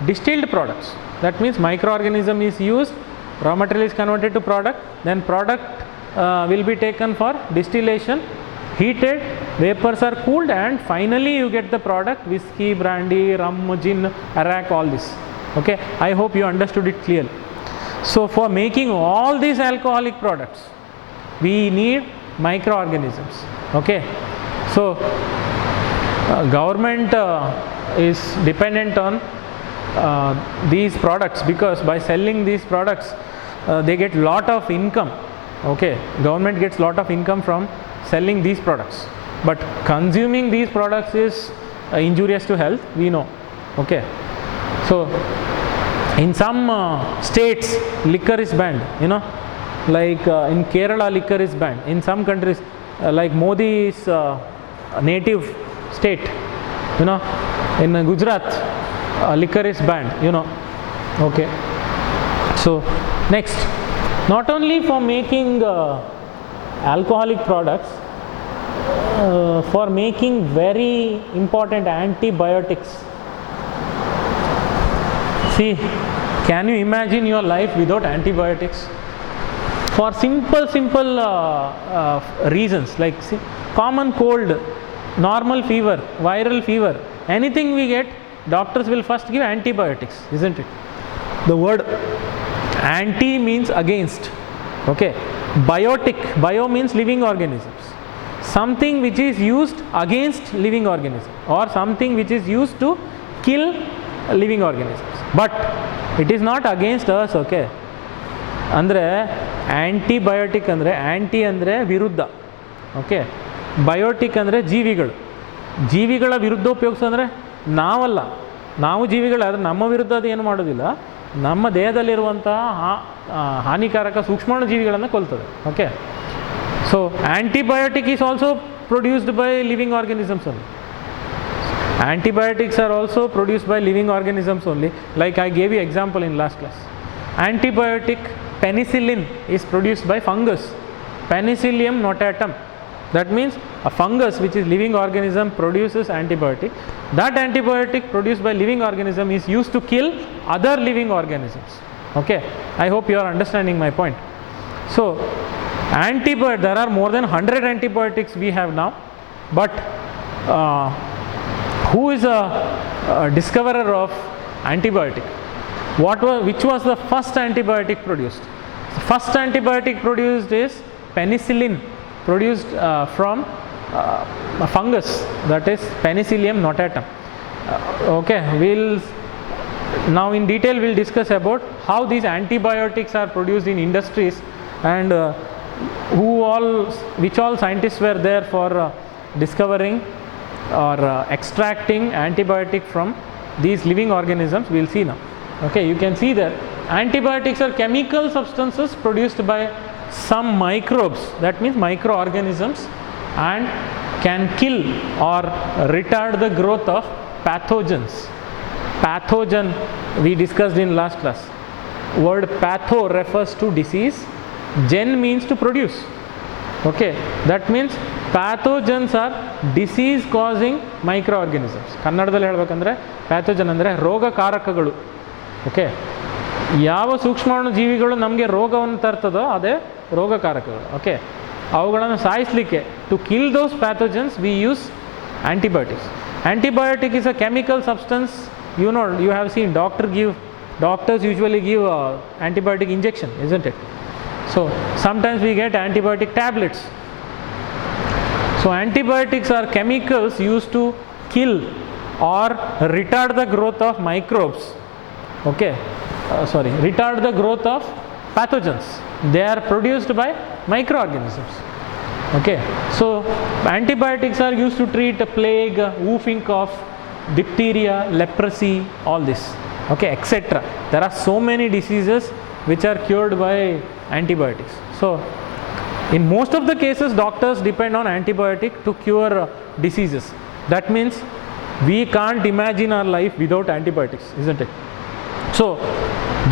distilled products. That means microorganism is used, raw material is converted to product, then product will be taken for distillation, heated, vapors are cooled, and finally you get the product whiskey, brandy, rum, gin, arak, all this. Okay, I hope you understood it clearly. So for making all these alcoholic products we need microorganisms. Okay, so government is dependent on these products, because by selling these products they get lot of income. Okay, government gets lot of income from selling these products, but consuming these products is injurious to health, we know. Okay, so in some states liquor is banned, like in Kerala liquor is banned. In some countries like Modi's native state, in Gujarat, liquor is banned, Okay. So next, not only for making alcoholic products, for making very important antibiotics. See, can you imagine your life without antibiotics? For simple reasons, like common cold, normal fever, viral fever, anything we get, doctors will first give antibiotics, isn't it? The word anti means against, okay. Biotic, bio means living organisms, something which is used against living organisms, or something which is used to kill living organisms, but it is not against us, okay. ಅಂದರೆ antibiotic ಅಂದರೆ ಆ್ಯಂಟಿ ಅಂದರೆ ವಿರುದ್ಧ, okay. Biotic ಅಂದರೆ ಜೀವಿಗಳ ವಿರುದ್ಧ ಉಪಯೋಗಿಸೋಂದರೆ ನಾವಲ್ಲ, ನಾವು ಜೀವಿಗಳಾದರೆ ನಮ್ಮ ವಿರುದ್ಧ ಅದು ಏನು ಮಾಡೋದಿಲ್ಲ, ನಮ್ಮ ದೇಹದಲ್ಲಿರುವಂತಹ ಹಾನಿಕಾರಕ ಸೂಕ್ಷ್ಮಾಣು ಜೀವಿಗಳನ್ನು ಕೊಲ್ತದೆ, okay. So antibiotic is also produced by living organisms only. Antibiotics are also produced by living organisms only, like I gave you example in last class. Antibiotic penicillin is produced by fungus, Penicillium notatum. That means a fungus which is living organism produces antibiotic. That antibiotic produced by living organism is used to kill other living organisms, okay. I hope you are understanding my point. So there are more than 100 antibiotics we have now, but who is a discoverer of antibiotic? Which was the first antibiotic produced? The first antibiotic produced is penicillin, produced from a fungus, that is Penicillium notatum. Okay, now in detail we'll discuss about how these antibiotics are produced in industries, and which all scientists were there for discovering or extracting antibiotic from these living organisms. We'll see now, okay. You can see that antibiotics are chemical substances produced by some microbes, that means microorganisms, and can kill or retard the growth of pathogens. Pathogen we discussed in last class. Word patho refers to disease, gen means to produce, okay. That means pathogens are disease causing microorganisms. ಕನ್ನಡದಲ್ಲಿ ಹೇಳಬೇಕಂದ್ರೆ pathogen ಅಂದರೆ ರೋಗಕಾರಕಗಳು, okay. ಯಾವ ಸೂಕ್ಷ್ಮಾಣು ಜೀವಿಗಳು ನಮಗೆ ರೋಗವನ್ನು ತರ್ತದೋ ಅದೇ ರೋಗಕಾರಕಗಳು, ಓಕೆ. ಅವುಗಳನ್ನು ಸಾಯಿಸಲಿಕ್ಕೆ, to kill those pathogens we use antibiotics. Antibiotic is a chemical substance, you have seen doctors usually give antibiotic injection, isn't it? So sometimes we get antibiotic tablets. So antibiotics are chemicals used to kill or retard the growth of microbes, okay. Retard the growth of pathogens. They are produced by microorganisms, okay. So antibiotics are used to treat plague, whooping cough, diphtheria, leprosy, all this, okay, etc. There are so many diseases which are cured by antibiotics. So in most of the cases doctors depend on antibiotic to cure diseases. That means we can't imagine our life without antibiotics, isn't it? So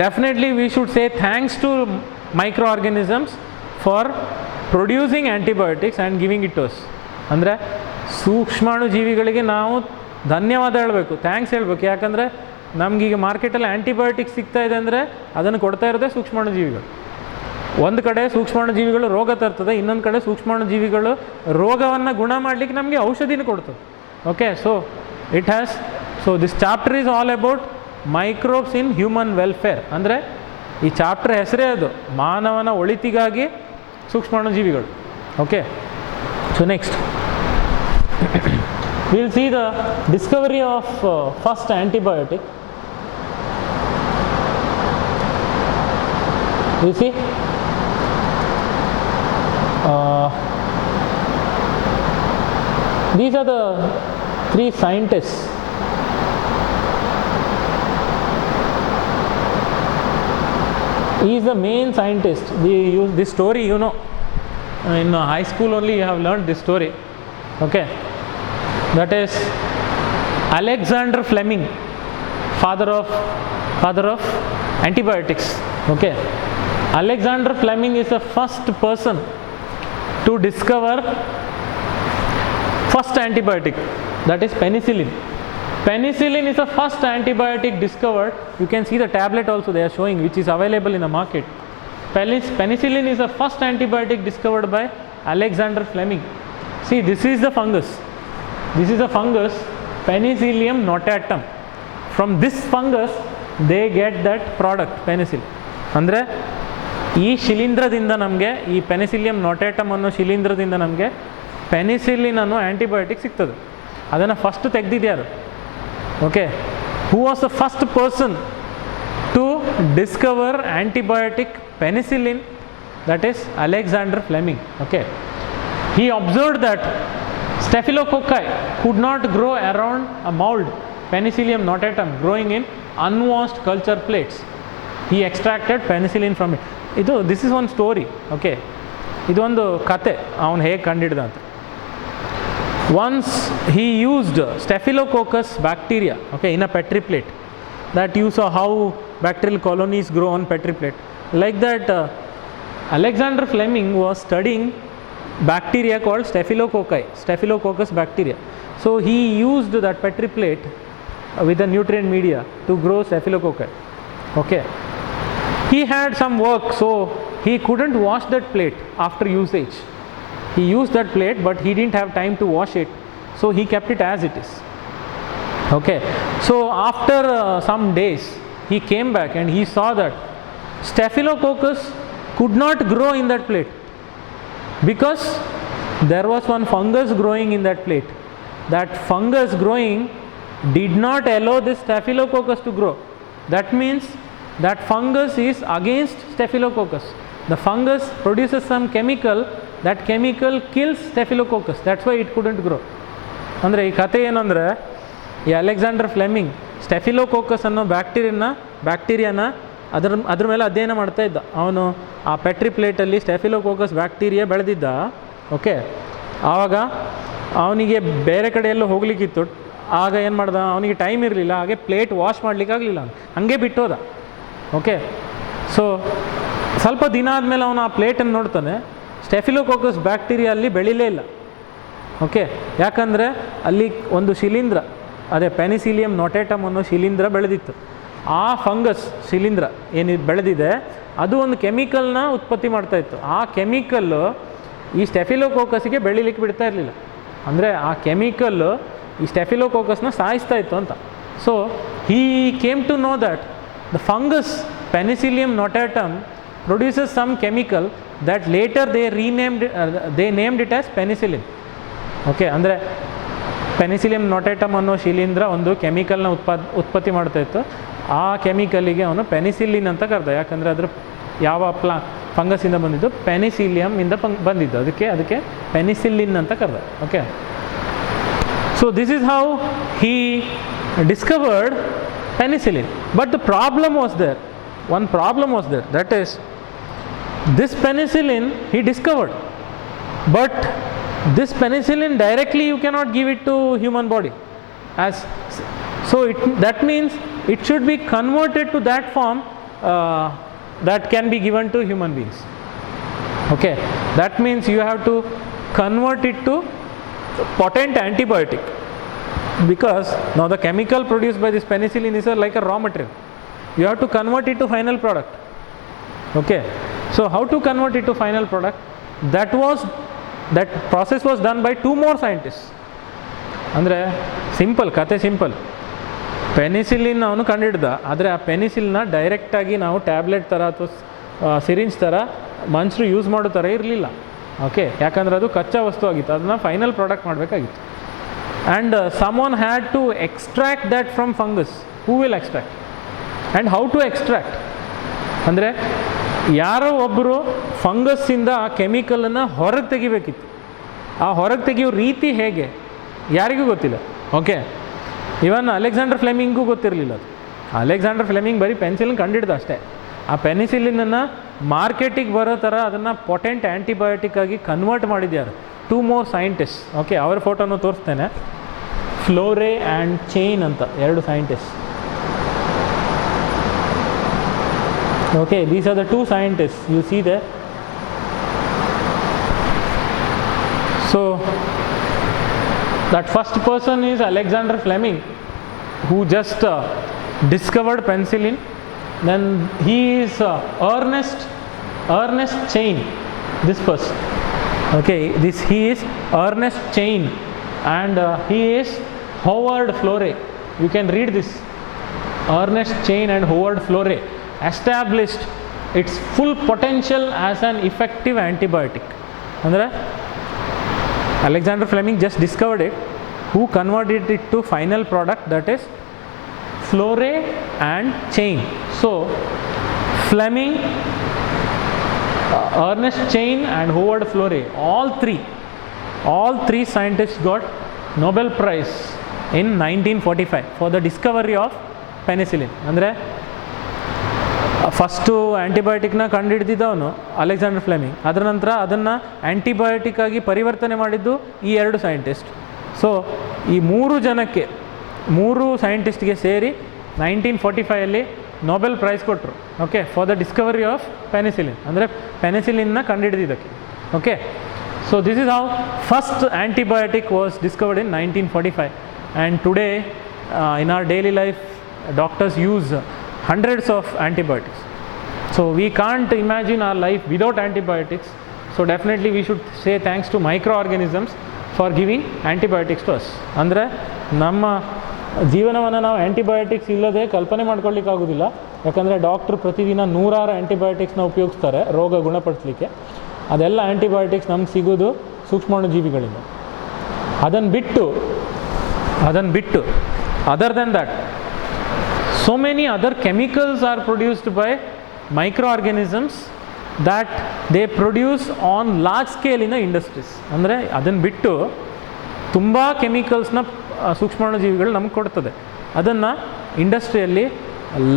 definitely we should say thanks to microorganisms for producing antibiotics and giving it to us. ಅಂದರೆ ಸೂಕ್ಷ್ಮಾಣು ಜೀವಿಗಳಿಗೆ ನಾವು ಧನ್ಯವಾದ ಹೇಳಬೇಕು, thanks ಹೇಳಬೇಕು. ಯಾಕಂದರೆ ನಮಗೀಗ ಮಾರ್ಕೆಟಲ್ಲಿ ಆ್ಯಂಟಿಬಯೋಟಿಕ್ಸ್ ಸಿಗ್ತಾ ಇದೆ ಅಂದರೆ ಅದನ್ನು ಕೊಡ್ತಾ ಇರೋದೇ ಸೂಕ್ಷ್ಮಾಣು ಜೀವಿಗಳು. ಒಂದು ಕಡೆ ಸೂಕ್ಷ್ಮಾಣು ಜೀವಿಗಳು ರೋಗ ತರ್ತದೆ, ಇನ್ನೊಂದು ಕಡೆ ಸೂಕ್ಷ್ಮಾಣು ಜೀವಿಗಳು ರೋಗವನ್ನು ಗುಣ ಮಾಡಲಿಕ್ಕೆ ನಮಗೆ ಔಷಧಿನ ಕೊಡ್ತದೆ, okay. So this chapter is all about microbes in human welfare. ಅಂದರೆ ಈ ಚಾಪ್ಟರ್ ಹೆಸರೇ ಅದು, ಮಾನವನ ಒಳಿತಿಗಾಗಿ ಸೂಕ್ಷ್ಮಾಣು ಜೀವಿಗಳು, okay. So next we'll see the discovery of first antibiotic. You see, these are the three scientists. He is the main scientist. We use this story, in high school only you have learned this story. Okay, that is Alexander Fleming, father of antibiotics. Okay, Alexander Fleming is the first person to discover first antibiotic, that is penicillin. Penicillin is the first antibiotic discovered. You can see the tablet also they are showing, which is available in the market. Penicillin is the first antibiotic discovered by Alexander Fleming. See, this is the fungus. This is a fungus, Penicillium notatum. From this fungus they get that product penicillin. ಅಂದರೆ ಈ ಶಿಲೀಂಧ್ರದಿಂದ ನಮಗೆ, ಈ Penicillium notatum ಅನ್ನೋ ಶಿಲೀಂಧ್ರದಿಂದ ನಮಗೆ penicillin ಅನ್ನೋ antibiotic ಸಿಗ್ತದೆ. ಅದನ್ನು first ತೆಗೆದಿದ್ಯಾರು? Okay, who was the first person to discover antibiotic penicillin? That is Alexander Fleming. Okay, he observed that staphylococci could not grow around a mold, Penicillium notatum, growing in unwashed culture plates. He extracted penicillin from it. This is one story. Okay, ಇದು ಒಂದು ಕತೆ, ಅವನು ಹೇಗೆ ಕಂಡಿಡ್ದ ಅಂತ. Once he used Staphylococcus bacteria, okay, in a Petri plate. That you saw how bacterial colonies grow on Petri plate. Like that, Alexander Fleming was studying bacteria called Staphylococcus bacteria. So he used that Petri plate with the nutrient media to grow Staphylococci. Okay, he had some work, so he couldn't wash that plate after usage. He used that plate, but he didn't have time to wash it, so he kept it as it is. Okay, so after some days he came back and he saw that Staphylococcus could not grow in that plate because there was one fungus growing in that plate. That fungus growing did not allow this Staphylococcus to grow. That means that fungus is against Staphylococcus. The fungus produces some chemical, that chemical kills Staphylococcus. That's why it couldn't grow. ಅಂದರೆ ಈ ಕಥೆ ಏನಂದರೆ, ಈ Alexander Fleming ಸ್ಟೆಫಿಲೋಕೋಕಸ್ ಅನ್ನೋ ಬ್ಯಾಕ್ಟೀರಿಯಾನ ಅದ್ರ ಮೇಲೆ ಅಧ್ಯಯನ ಮಾಡ್ತಾ ಇದ್ದ. ಅವನು ಆ ಪೆಟ್ರಿ ಪ್ಲೇಟಲ್ಲಿ ಸ್ಟೆಫಿಲೋಕೋಕಸ್ ಬ್ಯಾಕ್ಟೀರಿಯಾ ಬೆಳೆದಿದ್ದ. ಓಕೆ, ಆವಾಗ ಅವನಿಗೆ ಬೇರೆ ಕಡೆ ಎಲ್ಲೋ ಹೋಗ್ಲಿಕ್ಕಿತ್ತು. ಆಗ ಏನು ಮಾಡ್ದ, ಅವನಿಗೆ ಟೈಮ್ ಇರಲಿಲ್ಲ, ಹಾಗೆ ಪ್ಲೇಟ್ ವಾಶ್ ಮಾಡಲಿಕ್ಕಾಗಲಿಲ್ಲ, ಹಂಗೆ ಬಿಟ್ಟೋದ. ಓಕೆ, ಸೊ ಸ್ವಲ್ಪ ದಿನ ಆದಮೇಲೆ ಅವನು ಆ ಪ್ಲೇಟನ್ನು ನೋಡ್ತಾನೆ, ಸ್ಟೆಫಿಲೋಕೋಕಸ್ ಬ್ಯಾಕ್ಟೀರಿಯಾ ಅಲ್ಲಿ ಬೆಳೀಲೇ ಇಲ್ಲ. ಓಕೆ, ಯಾಕಂದರೆ ಅಲ್ಲಿ ಒಂದು ಶಿಲೀಂಧ್ರ, ಅದೇ ಪೆನಿಸಿಲಿಯಂ ನೋಟೇಟಮ್ ಅನ್ನೋ ಶಿಲೀಂಧ್ರ ಬೆಳೆದಿತ್ತು. ಆ ಫಂಗಸ್ ಶಿಲೀಂಧ್ರ ಏನು ಬೆಳೆದಿದೆ ಅದು ಒಂದು ಕೆಮಿಕಲ್ನ ಉತ್ಪತ್ತಿ ಮಾಡ್ತಾಯಿತ್ತು. ಆ ಕೆಮಿಕಲ್ಲು ಈ ಸ್ಟೆಫಿಲೋಕೋಕಸ್ಗೆ ಬೆಳೀಲಿಕ್ಕೆ ಬಿಡ್ತಾ ಇರಲಿಲ್ಲ. ಅಂದರೆ ಆ ಕೆಮಿಕಲ್ಲು ಈ ಸ್ಟೆಫಿಲೋಕೋಕಸ್ನ ಸಾಯಿಸ್ತಾ ಇತ್ತು ಅಂತ. So he came to know that the fungus Penicillium notatum produces some chemical that later they named it as penicillin. Okay, ಅಂದರೆ ಪೆನಿಸಿಲಿಯಂ ನೋಟೇಟಮ್ ಅನ್ನೋ ಶಿಲೀಂಧ್ರ ಒಂದು ಕೆಮಿಕಲ್ನ ಉತ್ಪತ್ತಿ ಮಾಡ್ತಾಯಿತ್ತು. ಆ ಕೆಮಿಕಲಿಗೆ ಅವನು ಪೆನಿಸಿಲಿನ್ ಅಂತ ಕರೆದ. ಯಾಕಂದರೆ ಅದ್ರ ಯಾವ ಫಂಗಸ್ಸಿಂದ ಬಂದಿದ್ದು, ಪೆನಿಸಿಲಿಯಮ್ ಇಂದ ಬಂದಿದ್ದು, ಅದಕ್ಕೆ ಪೆನಿಸಿಲಿನ್ ಅಂತ ಕರೆದ. Okay, so this is how Hi discovered penicillin. But the problem was there. One problem was there. That is, this penicillin he discovered, but this penicillin directly you cannot give it to human body. That means it should be converted to that form that can be given to human beings. Okay, that means you have to convert it to potent antibiotic. Because now the chemical produced by this penicillin is like a raw material. You have to convert it to final product. Okay, so how to convert it to final product? That process was done by 2 more scientists. ಅಂದರೆ ಕತೆ simple. Penicillin ಅವನು ಕಂಡುಹಿಡ್ದ, ಆದರೆ ಆ ಪೆನಿಸಿಲಿನ ಡೈರೆಕ್ಟಾಗಿ ನಾವು tablet ಥರ ಅಥವಾ syringe ಥರ ಮನುಷ್ಯರು ಯೂಸ್ ಮಾಡೋ ಥರ ಇರಲಿಲ್ಲ. ಓಕೆ, ಯಾಕಂದರೆ ಅದು ಕಚ್ಚಾ ವಸ್ತು ಆಗಿತ್ತು, ಅದನ್ನು ಫೈನಲ್ ಪ್ರಾಡಕ್ಟ್ ಮಾಡಬೇಕಾಗಿತ್ತು. And someone had to extract that from fungus. Who will extract? And how to extract? ಅಂದರೆ ಯಾರೋ ಒಬ್ಬರು ಫಂಗಸ್ಸಿಂದ ಆ ಕೆಮಿಕಲನ್ನು ಹೊರಗೆ ತೆಗಿಬೇಕಿತ್ತು. ಆ ಹೊರಗೆ ತೆಗೆಯೋ ರೀತಿ ಹೇಗೆ ಯಾರಿಗೂ ಗೊತ್ತಿಲ್ಲ. ಓಕೆ, ಇವನ್ ಅಲೆಕ್ಸಾಂಡರ್ ಫ್ಲೆಮಿಂಗೂ ಗೊತ್ತಿರಲಿಲ್ಲ ಅದು. ಅಲೆಕ್ಸಾಂಡರ್ ಫ್ಲೆಮಿಂಗ್ ಬರೀ ಪೆನ್ಸಿಲಿನ್ ಕಂಡಿಡ್ದ ಅಷ್ಟೇ. ಆ ಪೆನಿಸಿಲಿನನ್ನು ಮಾರ್ಕೆಟಿಗೆ ಬರೋ ಥರ ಅದನ್ನು ಪೊಟೆಂಟ್ ಆ್ಯಂಟಿಬಯೋಟಿಕ್ ಆಗಿ ಕನ್ವರ್ಟ್ ಮಾಡಿದ್ದಾರೆ 2 more scientists. ಓಕೆ, ಅವರ ಫೋಟೋನು ತೋರಿಸ್ತೇನೆ. ಫ್ಲೋರೆ ಆ್ಯಂಡ್ ಚೈನ್ ಅಂತ 2 scientists. Okay, these are the 2 scientists. You see there. So that first person is Alexander Fleming, who just discovered penicillin. Then he is Ernest Chain, this person. Okay, he is Ernest Chain, and he is Howard Florey. You can read this. Ernest Chain and Howard Florey established its full potential as an effective antibiotic. Andre Alexander Fleming just discovered it, who converted it to final product, that is Florey and Chain. So Fleming, Ernest Chain and Howard Florey, all three scientists got Nobel Prize in 1945 for the discovery of penicillin. ಅಂದರೆ first ಆ್ಯಂಟಿಬಯೋಟಿಕ್ನ ಕಂಡುಹಿಡಿದಿದ್ದವನು Alexander Fleming. ಅದರ ನಂತರ ಅದನ್ನು antibiotic ಆಗಿ ಪರಿವರ್ತನೆ ಮಾಡಿದ್ದು ಈ 2 scientist. So ಈ 3 ಸೈಂಟಿಸ್ಟ್ಗೆ ಸೇರಿ 1945 ನೊಬೆಲ್ ಪ್ರೈಸ್ ಕೊಟ್ಟರು. Okay, for the discovery of penicillin, ಅಂದರೆ ಪೆನಿಸಿಲಿನ್ನ ಕಂಡುಹಿಡಿದಿದ್ದಕ್ಕೆ. Okay, so this is how first antibiotic was discovered in 1945. And today in our daily life doctors use hundreds of antibiotics. So we can't imagine our life without antibiotics. So definitely we should say thanks to microorganisms for giving antibiotics to us. ಅಂದರೆ ನಮ್ಮ ಜೀವನವನ್ನು ನಾವು antibiotics ಇಲ್ಲದೆ ಕಲ್ಪನೆ ಮಾಡ್ಕೊಳ್ಳಿಕ್ಕೆ ಆಗೋದಿಲ್ಲ. ಯಾಕಂದರೆ doctor ಪ್ರತಿದಿನ 100 ಆ್ಯಂಟಿಬಯೋಟಿಕ್ಸ್ನ ಉಪಯೋಗಿಸ್ತಾರೆ ರೋಗ ಗುಣಪಡಿಸಲಿಕ್ಕೆ. ಅದೆಲ್ಲ ಆ್ಯಂಟಿಬಯೋಟಿಕ್ಸ್ ನಮ್ಗೆ ಸಿಗೋದು ಸೂಕ್ಷ್ಮಾಣುಜೀವಿಗಳಿಂದ. ಅದನ್ನು ಬಿಟ್ಟು other than that, so many other chemicals are produced by microorganisms that they produce on large scale in the industries. ಅಂದರೆ ಅದನ್ನು ಬಿಟ್ಟು ತುಂಬ ಕೆಮಿಕಲ್ಸ್ನ ಸೂಕ್ಷ್ಮಾಣುಜೀವಿಗಳು ನಮಗೆ ಕೊಡ್ತದೆ. ಅದನ್ನು ಇಂಡಸ್ಟ್ರಿಯಲ್ಲಿ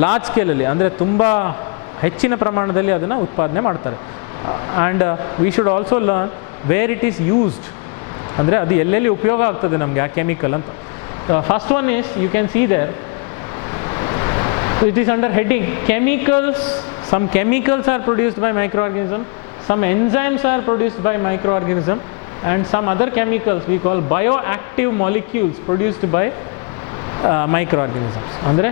ಲಾರ್ಜ್ ಸ್ಕೇಲಲ್ಲಿ, ಅಂದರೆ ತುಂಬ ಹೆಚ್ಚಿನ ಪ್ರಮಾಣದಲ್ಲಿ ಅದನ್ನು ಉತ್ಪಾದನೆ ಮಾಡ್ತಾರೆ. And we should also learn where it is used, ಅಂದರೆ ಅದು ಎಲ್ಲೆಲ್ಲಿ ಉಪಯೋಗ ಆಗ್ತದೆ ನಮಗೆ ಆ ಕೆಮಿಕಲ್ ಅಂತ. First one is, you can see there, it is under heading chemicals. Some chemicals are produced by microorganism, some enzymes are produced by microorganism, and some other chemicals we call bioactive molecules produced by microorganisms. ಅಂದರೆ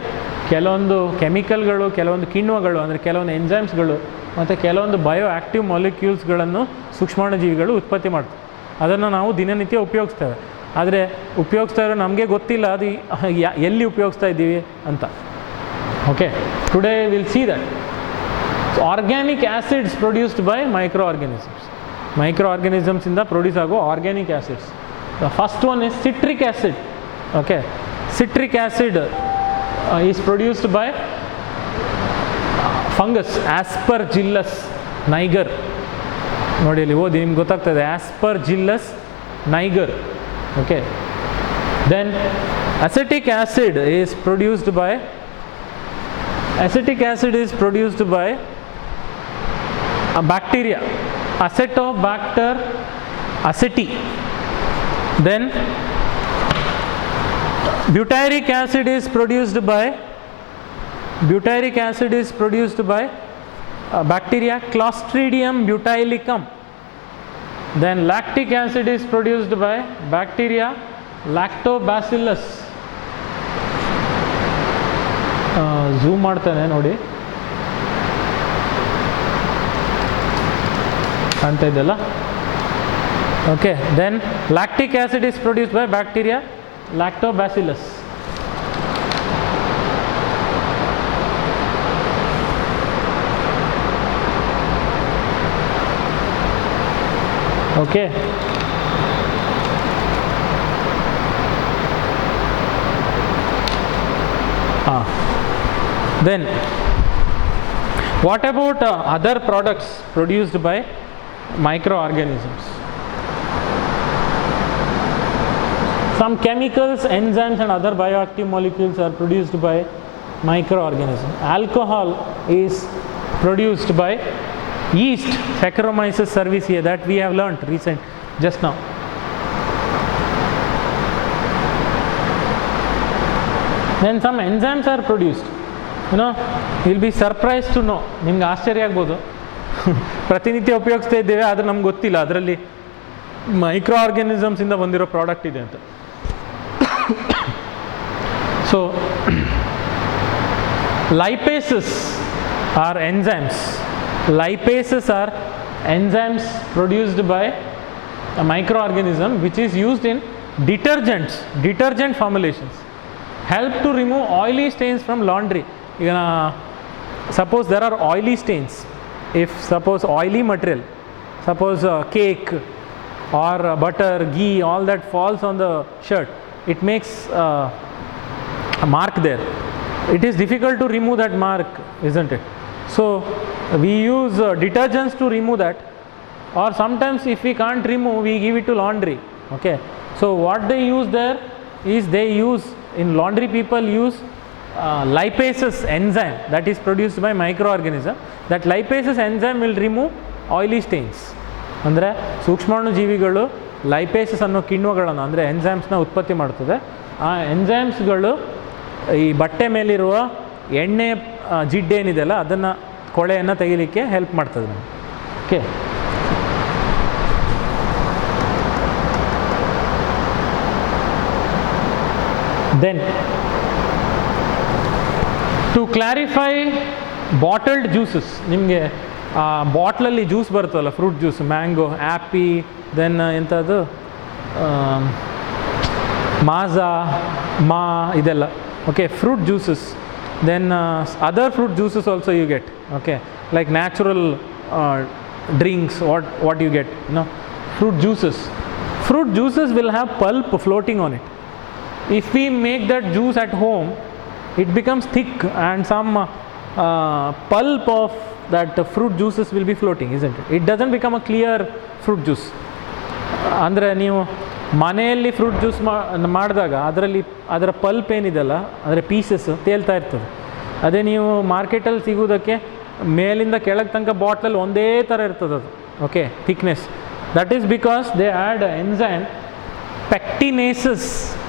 ಕೆಲವೊಂದು ಕೆಮಿಕಲ್ಗಳು, ಕೆಲವೊಂದು ಕಿಣ್ವಗಳು, ಅಂದರೆ ಕೆಲವೊಂದು ಎಂಜೈಮ್ಸ್ಗಳು ಮತ್ತು ಕೆಲವೊಂದು bioactive ಮಾಲಿಕ್ಯೂಲ್ಸ್ಗಳನ್ನು ಸೂಕ್ಷ್ಮಾಣುಜೀವಿಗಳು ಉತ್ಪತ್ತಿ ಮಾಡ್ತವೆ. ಅದನ್ನು ನಾವು ದಿನನಿತ್ಯ ಉಪಯೋಗಿಸ್ತೇವೆ. ಆದರೆ ಉಪಯೋಗಿಸ್ತಾ ಇರೋ ನಮಗೆ ಗೊತ್ತಿಲ್ಲ ಅದು ಎಲ್ಲಿ ಉಪಯೋಗಿಸ್ತಾ ಇದ್ದೀವಿ ಅಂತ. Okay, today we'll see that. So, organic acids produced by microorganisms. Microorganisms ಇಂದ ಪ್ರೊಡ್ಯೂಸ್ ಆಗೋ organic acids. The first one is citric acid. Okay, citric acid is produced by fungus Aspergillus niger. ನೋಡಿ ಇಲ್ಲಿ ಓದಿ ನಿಮ್ಗೆ ಗೊತ್ತಾಗ್ತದೆ, Aspergillus niger. Okay, then acetic acid is produced by a bacteria, Acetobacter aceti. Then butyric acid is produced by bacteria Clostridium butylicum. Then lactic acid is produced by bacteria Lactobacillus. Zoom ಮಾಡ್ತಾನೆ ನೋಡಿ, ಕಾಣ್ತಾ ಇದೆಯಲ್ಲ. Okay, then lactic acid is produced by bacteria Lactobacillus. Okay, then what about other products produced by microorganisms? Some chemicals, enzymes and other bioactive molecules are produced by microorganisms. Alcohol is produced by yeast Saccharomyces cerevisiae that we have learnt recent just now. Then some enzymes are produced. You'll be surprised to know, ನಿಮ್ಗೆ ಆಶ್ಚರ್ಯ ಆಗ್ಬೋದು, ಪ್ರತಿನಿತ್ಯ ಉಪಯೋಗಿಸ್ತಾ ಇದ್ದೇವೆ ಆದರೆ ನಮ್ಗೆ ಗೊತ್ತಿಲ್ಲ ಅದರಲ್ಲಿ ಮೈಕ್ರೋ ಆರ್ಗ್ಯಾನಿಸಮ್ಸಿಂದ ಬಂದಿರೋ ಪ್ರಾಡಕ್ಟ್ ಇದೆ ಅಂತ. So lipases are enzymes. Lipases are enzymes produced by a microorganism which is used in detergent formulations. Help to remove oily stains from laundry. Suppose there are oily stains. If suppose oily material, suppose cake or butter, ghee, all that falls on the shirt, it makes a mark there. It is difficult to remove that mark, isn't it? So we use detergents to remove that, or sometimes if we can't remove, we give it to laundry. Okay, so what they use there is they use in laundry, people use lipases enzyme that is produced by microorganism. That lipases enzyme will remove oily stains. ಅಂದರೆ ಸೂಕ್ಷ್ಮಾಣು ಜೀವಿಗಳು ಲೈಪೇಸಸ್ ಅನ್ನೋ ಕಿಣ್ವಗಳನ್ನು ಅಂದರೆ ಎಂಜೈಮ್ಸ್ನ ಉತ್ಪತ್ತಿ ಮಾಡ್ತದೆ. ಆ ಎಂಜೈಮ್ಸ್ಗಳು ಈ ಬಟ್ಟೆ ಮೇಲಿರುವ ಎಣ್ಣೆ ಜಿಡ್ಡೇನಿದೆಯಲ್ಲ ಅದನ್ನು ಕೊಳೆಯನ್ನು ತೆಗಿಲಿಕ್ಕೆ ಹೆಲ್ಪ್ ಮಾಡ್ತದೆ ನಮಗೆ. Okay, then to clarify bottled juices, ನಿಮಗೆ ಬಾಟ್ಲಲ್ಲಿ ಜ್ಯೂಸ್ ಬರ್ತವಲ್ಲ, fruit juice, mango, Appy, then ಎಂಥದ್ದು ಮಾಜಾ, ಇದೆಲ್ಲ. Okay, fruit juices. Then other fruit juices also you get. Okay, like natural drinks, what you get, fruit juices will have pulp floating on it. If we make that juice at home, it becomes thick and some pulp of that fruit juices will be floating, isn't it? It doesn't become a clear fruit juice. ಅಂದರೆ ನೀವು ಮನೆಯಲ್ಲಿ fruit juice ಮಾಡಿದಾಗ ಅದರ pulp ಏನಿದೆಲ್ಲ, ಅದರ pieces ತೇಲ್ತಾ ಇರ್ತದೆ. ಅದೇ ನೀವು ಮಾರ್ಕೆಟಲ್ಲಿ ಸಿಗೋದಕ್ಕೆ ಮೇಲಿಂದ ಕೆಳಗೆ ತನಕ ಬಾಟ್ಲಲ್ಲಿ ಒಂದೇ ಥರ ಇರ್ತದೆ ಅದು. Okay, thickness. That is because they add enzyme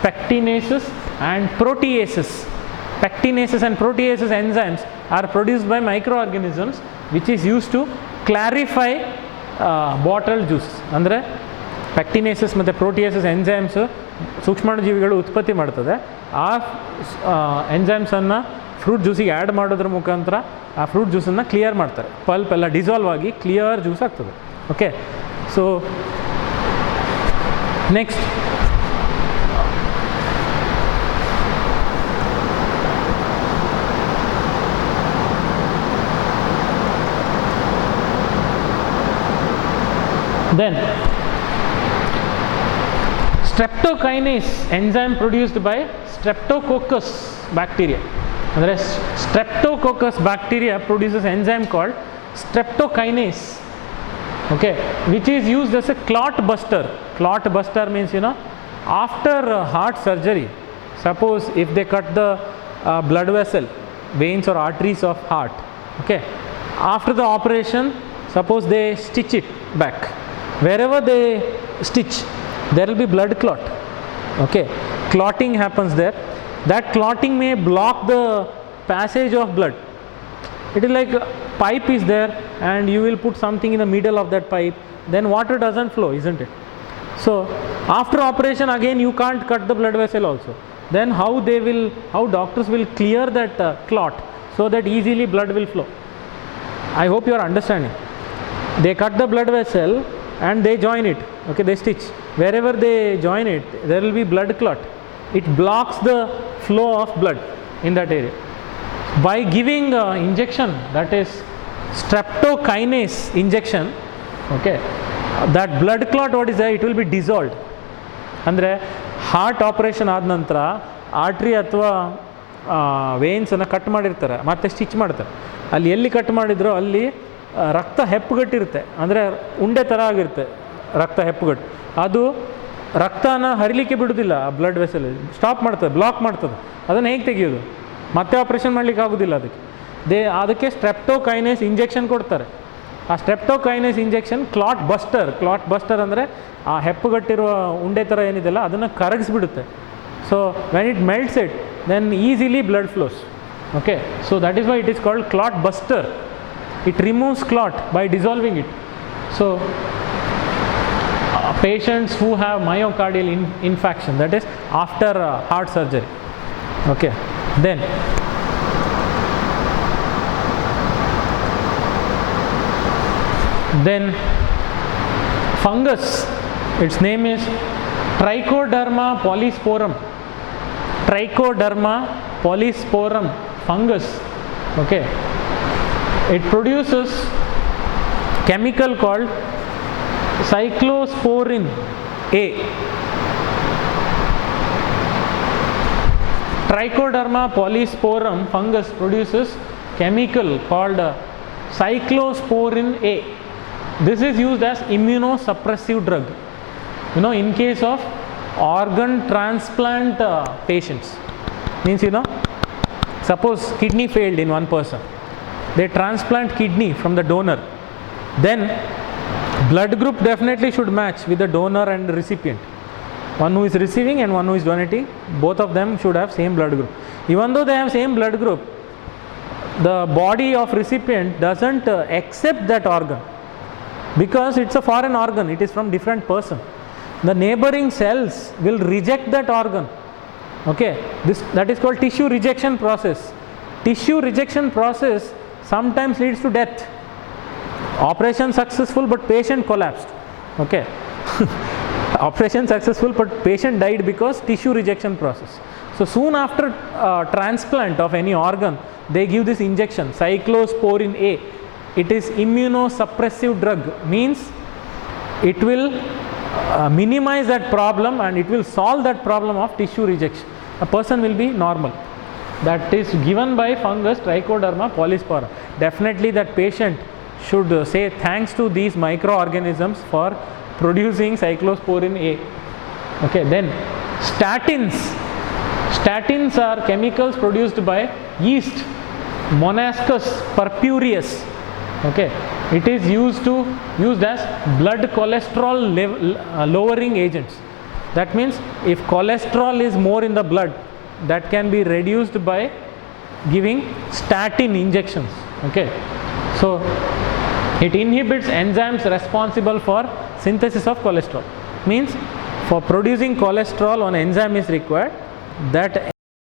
pectinases and proteases. Pectinases and proteases enzymes are produced by microorganisms which is used to clarify bottled juice. ಅಂದರೆ pectinases ಮತ್ತು proteases ಎಂಜೈಮ್ಸ್ ಸೂಕ್ಷ್ಮಾಣು ಜೀವಿಗಳು ಉತ್ಪತ್ತಿ ಮಾಡ್ತದೆ. ಆ ಎಂಜೈಮ್ಸನ್ನು ಫ್ರೂಟ್ ಜ್ಯೂಸಿಗೆ ಆ್ಯಡ್ ಮಾಡೋದ್ರ ಮುಖಾಂತರ ಆ ಫ್ರೂಟ್ ಜ್ಯೂಸನ್ನು ಕ್ಲಿಯರ್ ಮಾಡ್ತಾರೆ. ಪಲ್ಪ್ ಎಲ್ಲ ಡಿಸಾಲ್ವ್ ಆಗಿ ಕ್ಲಿಯರ್ ಜ್ಯೂಸ್ ಆಗ್ತದೆ. Okay, so next then streptokinase enzyme produced by streptococcus bacteria. ಅಂದರೆ streptococcus bacteria produces enzyme called streptokinase. Okay, which is used as a clot buster. Clot buster means, after heart surgery, suppose if they cut the blood vessel, veins or arteries of heart, okay, after the operation, suppose they stitch it back. Wherever they stitch, there will be blood clot. Okay, clotting happens there. That clotting may block the passage of blood. It is like a pipe is there and you will put something in the middle of that pipe, then water doesn't flow, isn't it? So after operation again you can't cut the blood vessel also. Then how doctors will clear that clot so that easily blood will flow? I hope you are understanding. They cut the blood vessel and they join it. Okay, they stitch. Wherever they join it, there will be blood clot. It blocks the flow of blood in that area. By giving injection, that is streptokinase injection, okay, that blood clot what is there, it will be dissolved. ಅಂದರೆ heart operation ಆದ ನಂತರ artery ಅಥವಾ ವೇನ್ಸನ್ನು cut ಮಾಡಿರ್ತಾರೆ, ಮತ್ತೆ stitch ಮಾಡ್ತಾರೆ. ಅಲ್ಲಿ ಎಲ್ಲಿ cut ಮಾಡಿದ್ರೋ ಅಲ್ಲಿ ರಕ್ತ ಹೆಪ್ಪುಗಟ್ಟಿರುತ್ತೆ, ಅಂದರೆ ಉಂಡೆ ಥರ ಆಗಿರುತ್ತೆ ರಕ್ತ ಹೆಪ್ಪುಗಟ್ಟು. ಅದು ರಕ್ತನ ಹರಿಲಿಕ್ಕೆ ಬಿಡೋದಿಲ್ಲ, ಆ ಬ್ಲಡ್ ವೆಸಲ್ ಸ್ಟಾಪ್ ಮಾಡ್ತದೆ, ಬ್ಲಾಕ್ ಮಾಡ್ತದೆ. ಅದನ್ನು ಹೇಗೆ ತೆಗೆಯೋದು? ಮತ್ತೆ ಆಪ್ರೇಷನ್ ಮಾಡಲಿಕ್ಕೆ ಆಗೋದಿಲ್ಲ ಅದಕ್ಕೆ. ಅದಕ್ಕೆ ಸ್ಟ್ರೆಪ್ಟೋಕೈನೇಸ್ ಇಂಜೆಕ್ಷನ್ ಕೊಡ್ತಾರೆ. ಆ ಸ್ಟ್ರೆಪ್ಟೋಕೈನೇಸ್ ಇಂಜೆಕ್ಷನ್ ಕ್ಲಾಟ್ ಬಸ್ಟರ್ ಅಂದರೆ ಆ ಹೆಪ್ಪುಗಟ್ಟಿರುವ ಉಂಡೆ ಥರ ಏನಿದೆಯಲ್ಲ ಅದನ್ನು ಕರಗಿಸ್ಬಿಡುತ್ತೆ. So when it melts it then easily blood flows. Okay, so that is why it is called clot buster. It removes clot by dissolving it. So patients who have myocardial infarction, that is after heart surgery. Okay, then fungus, its name is Trichoderma polysporum. Trichoderma polysporum fungus. Okay, it produces chemical called cyclosporin A. Trichoderma polysporum fungus produces chemical called cyclosporin A. This is used as immunosuppressive drug. You know, in case of organ transplant patients, means, you know, suppose kidney failed in one person, they transplant kidney from the donor, then blood group definitely should match with the donor and the recipient. One who is receiving and one who is donating, both of them should have same blood group. Even though they have same blood group, the body of recipient doesn't accept that organ because it's a foreign organ, it is from different person. The neighboring cells will reject that organ. Okay, that is called tissue rejection process. Tissue rejection process sometimes leads to death. Operation successful but patient collapsed. Okay, operation successful but patient died because tissue rejection process. So soon after transplant of any organ, they give this injection cyclosporin A. It is immunosuppressive drug, means it will minimize that problem and it will solve that problem of tissue rejection. A person will be normal. That is given by fungus Trichoderma polysporum. Definitely that patient should say thanks to these microorganisms for producing cyclosporin A. Okay, then statins. Statins are chemicals produced by yeast, Monascus purpureus. Okay, it is used as blood cholesterol lowering agents. That means if cholesterol is more in the blood, that can be reduced by giving statin injections. Okay, so it inhibits enzymes responsible for synthesis of cholesterol. Means for producing cholesterol, an enzyme is required. That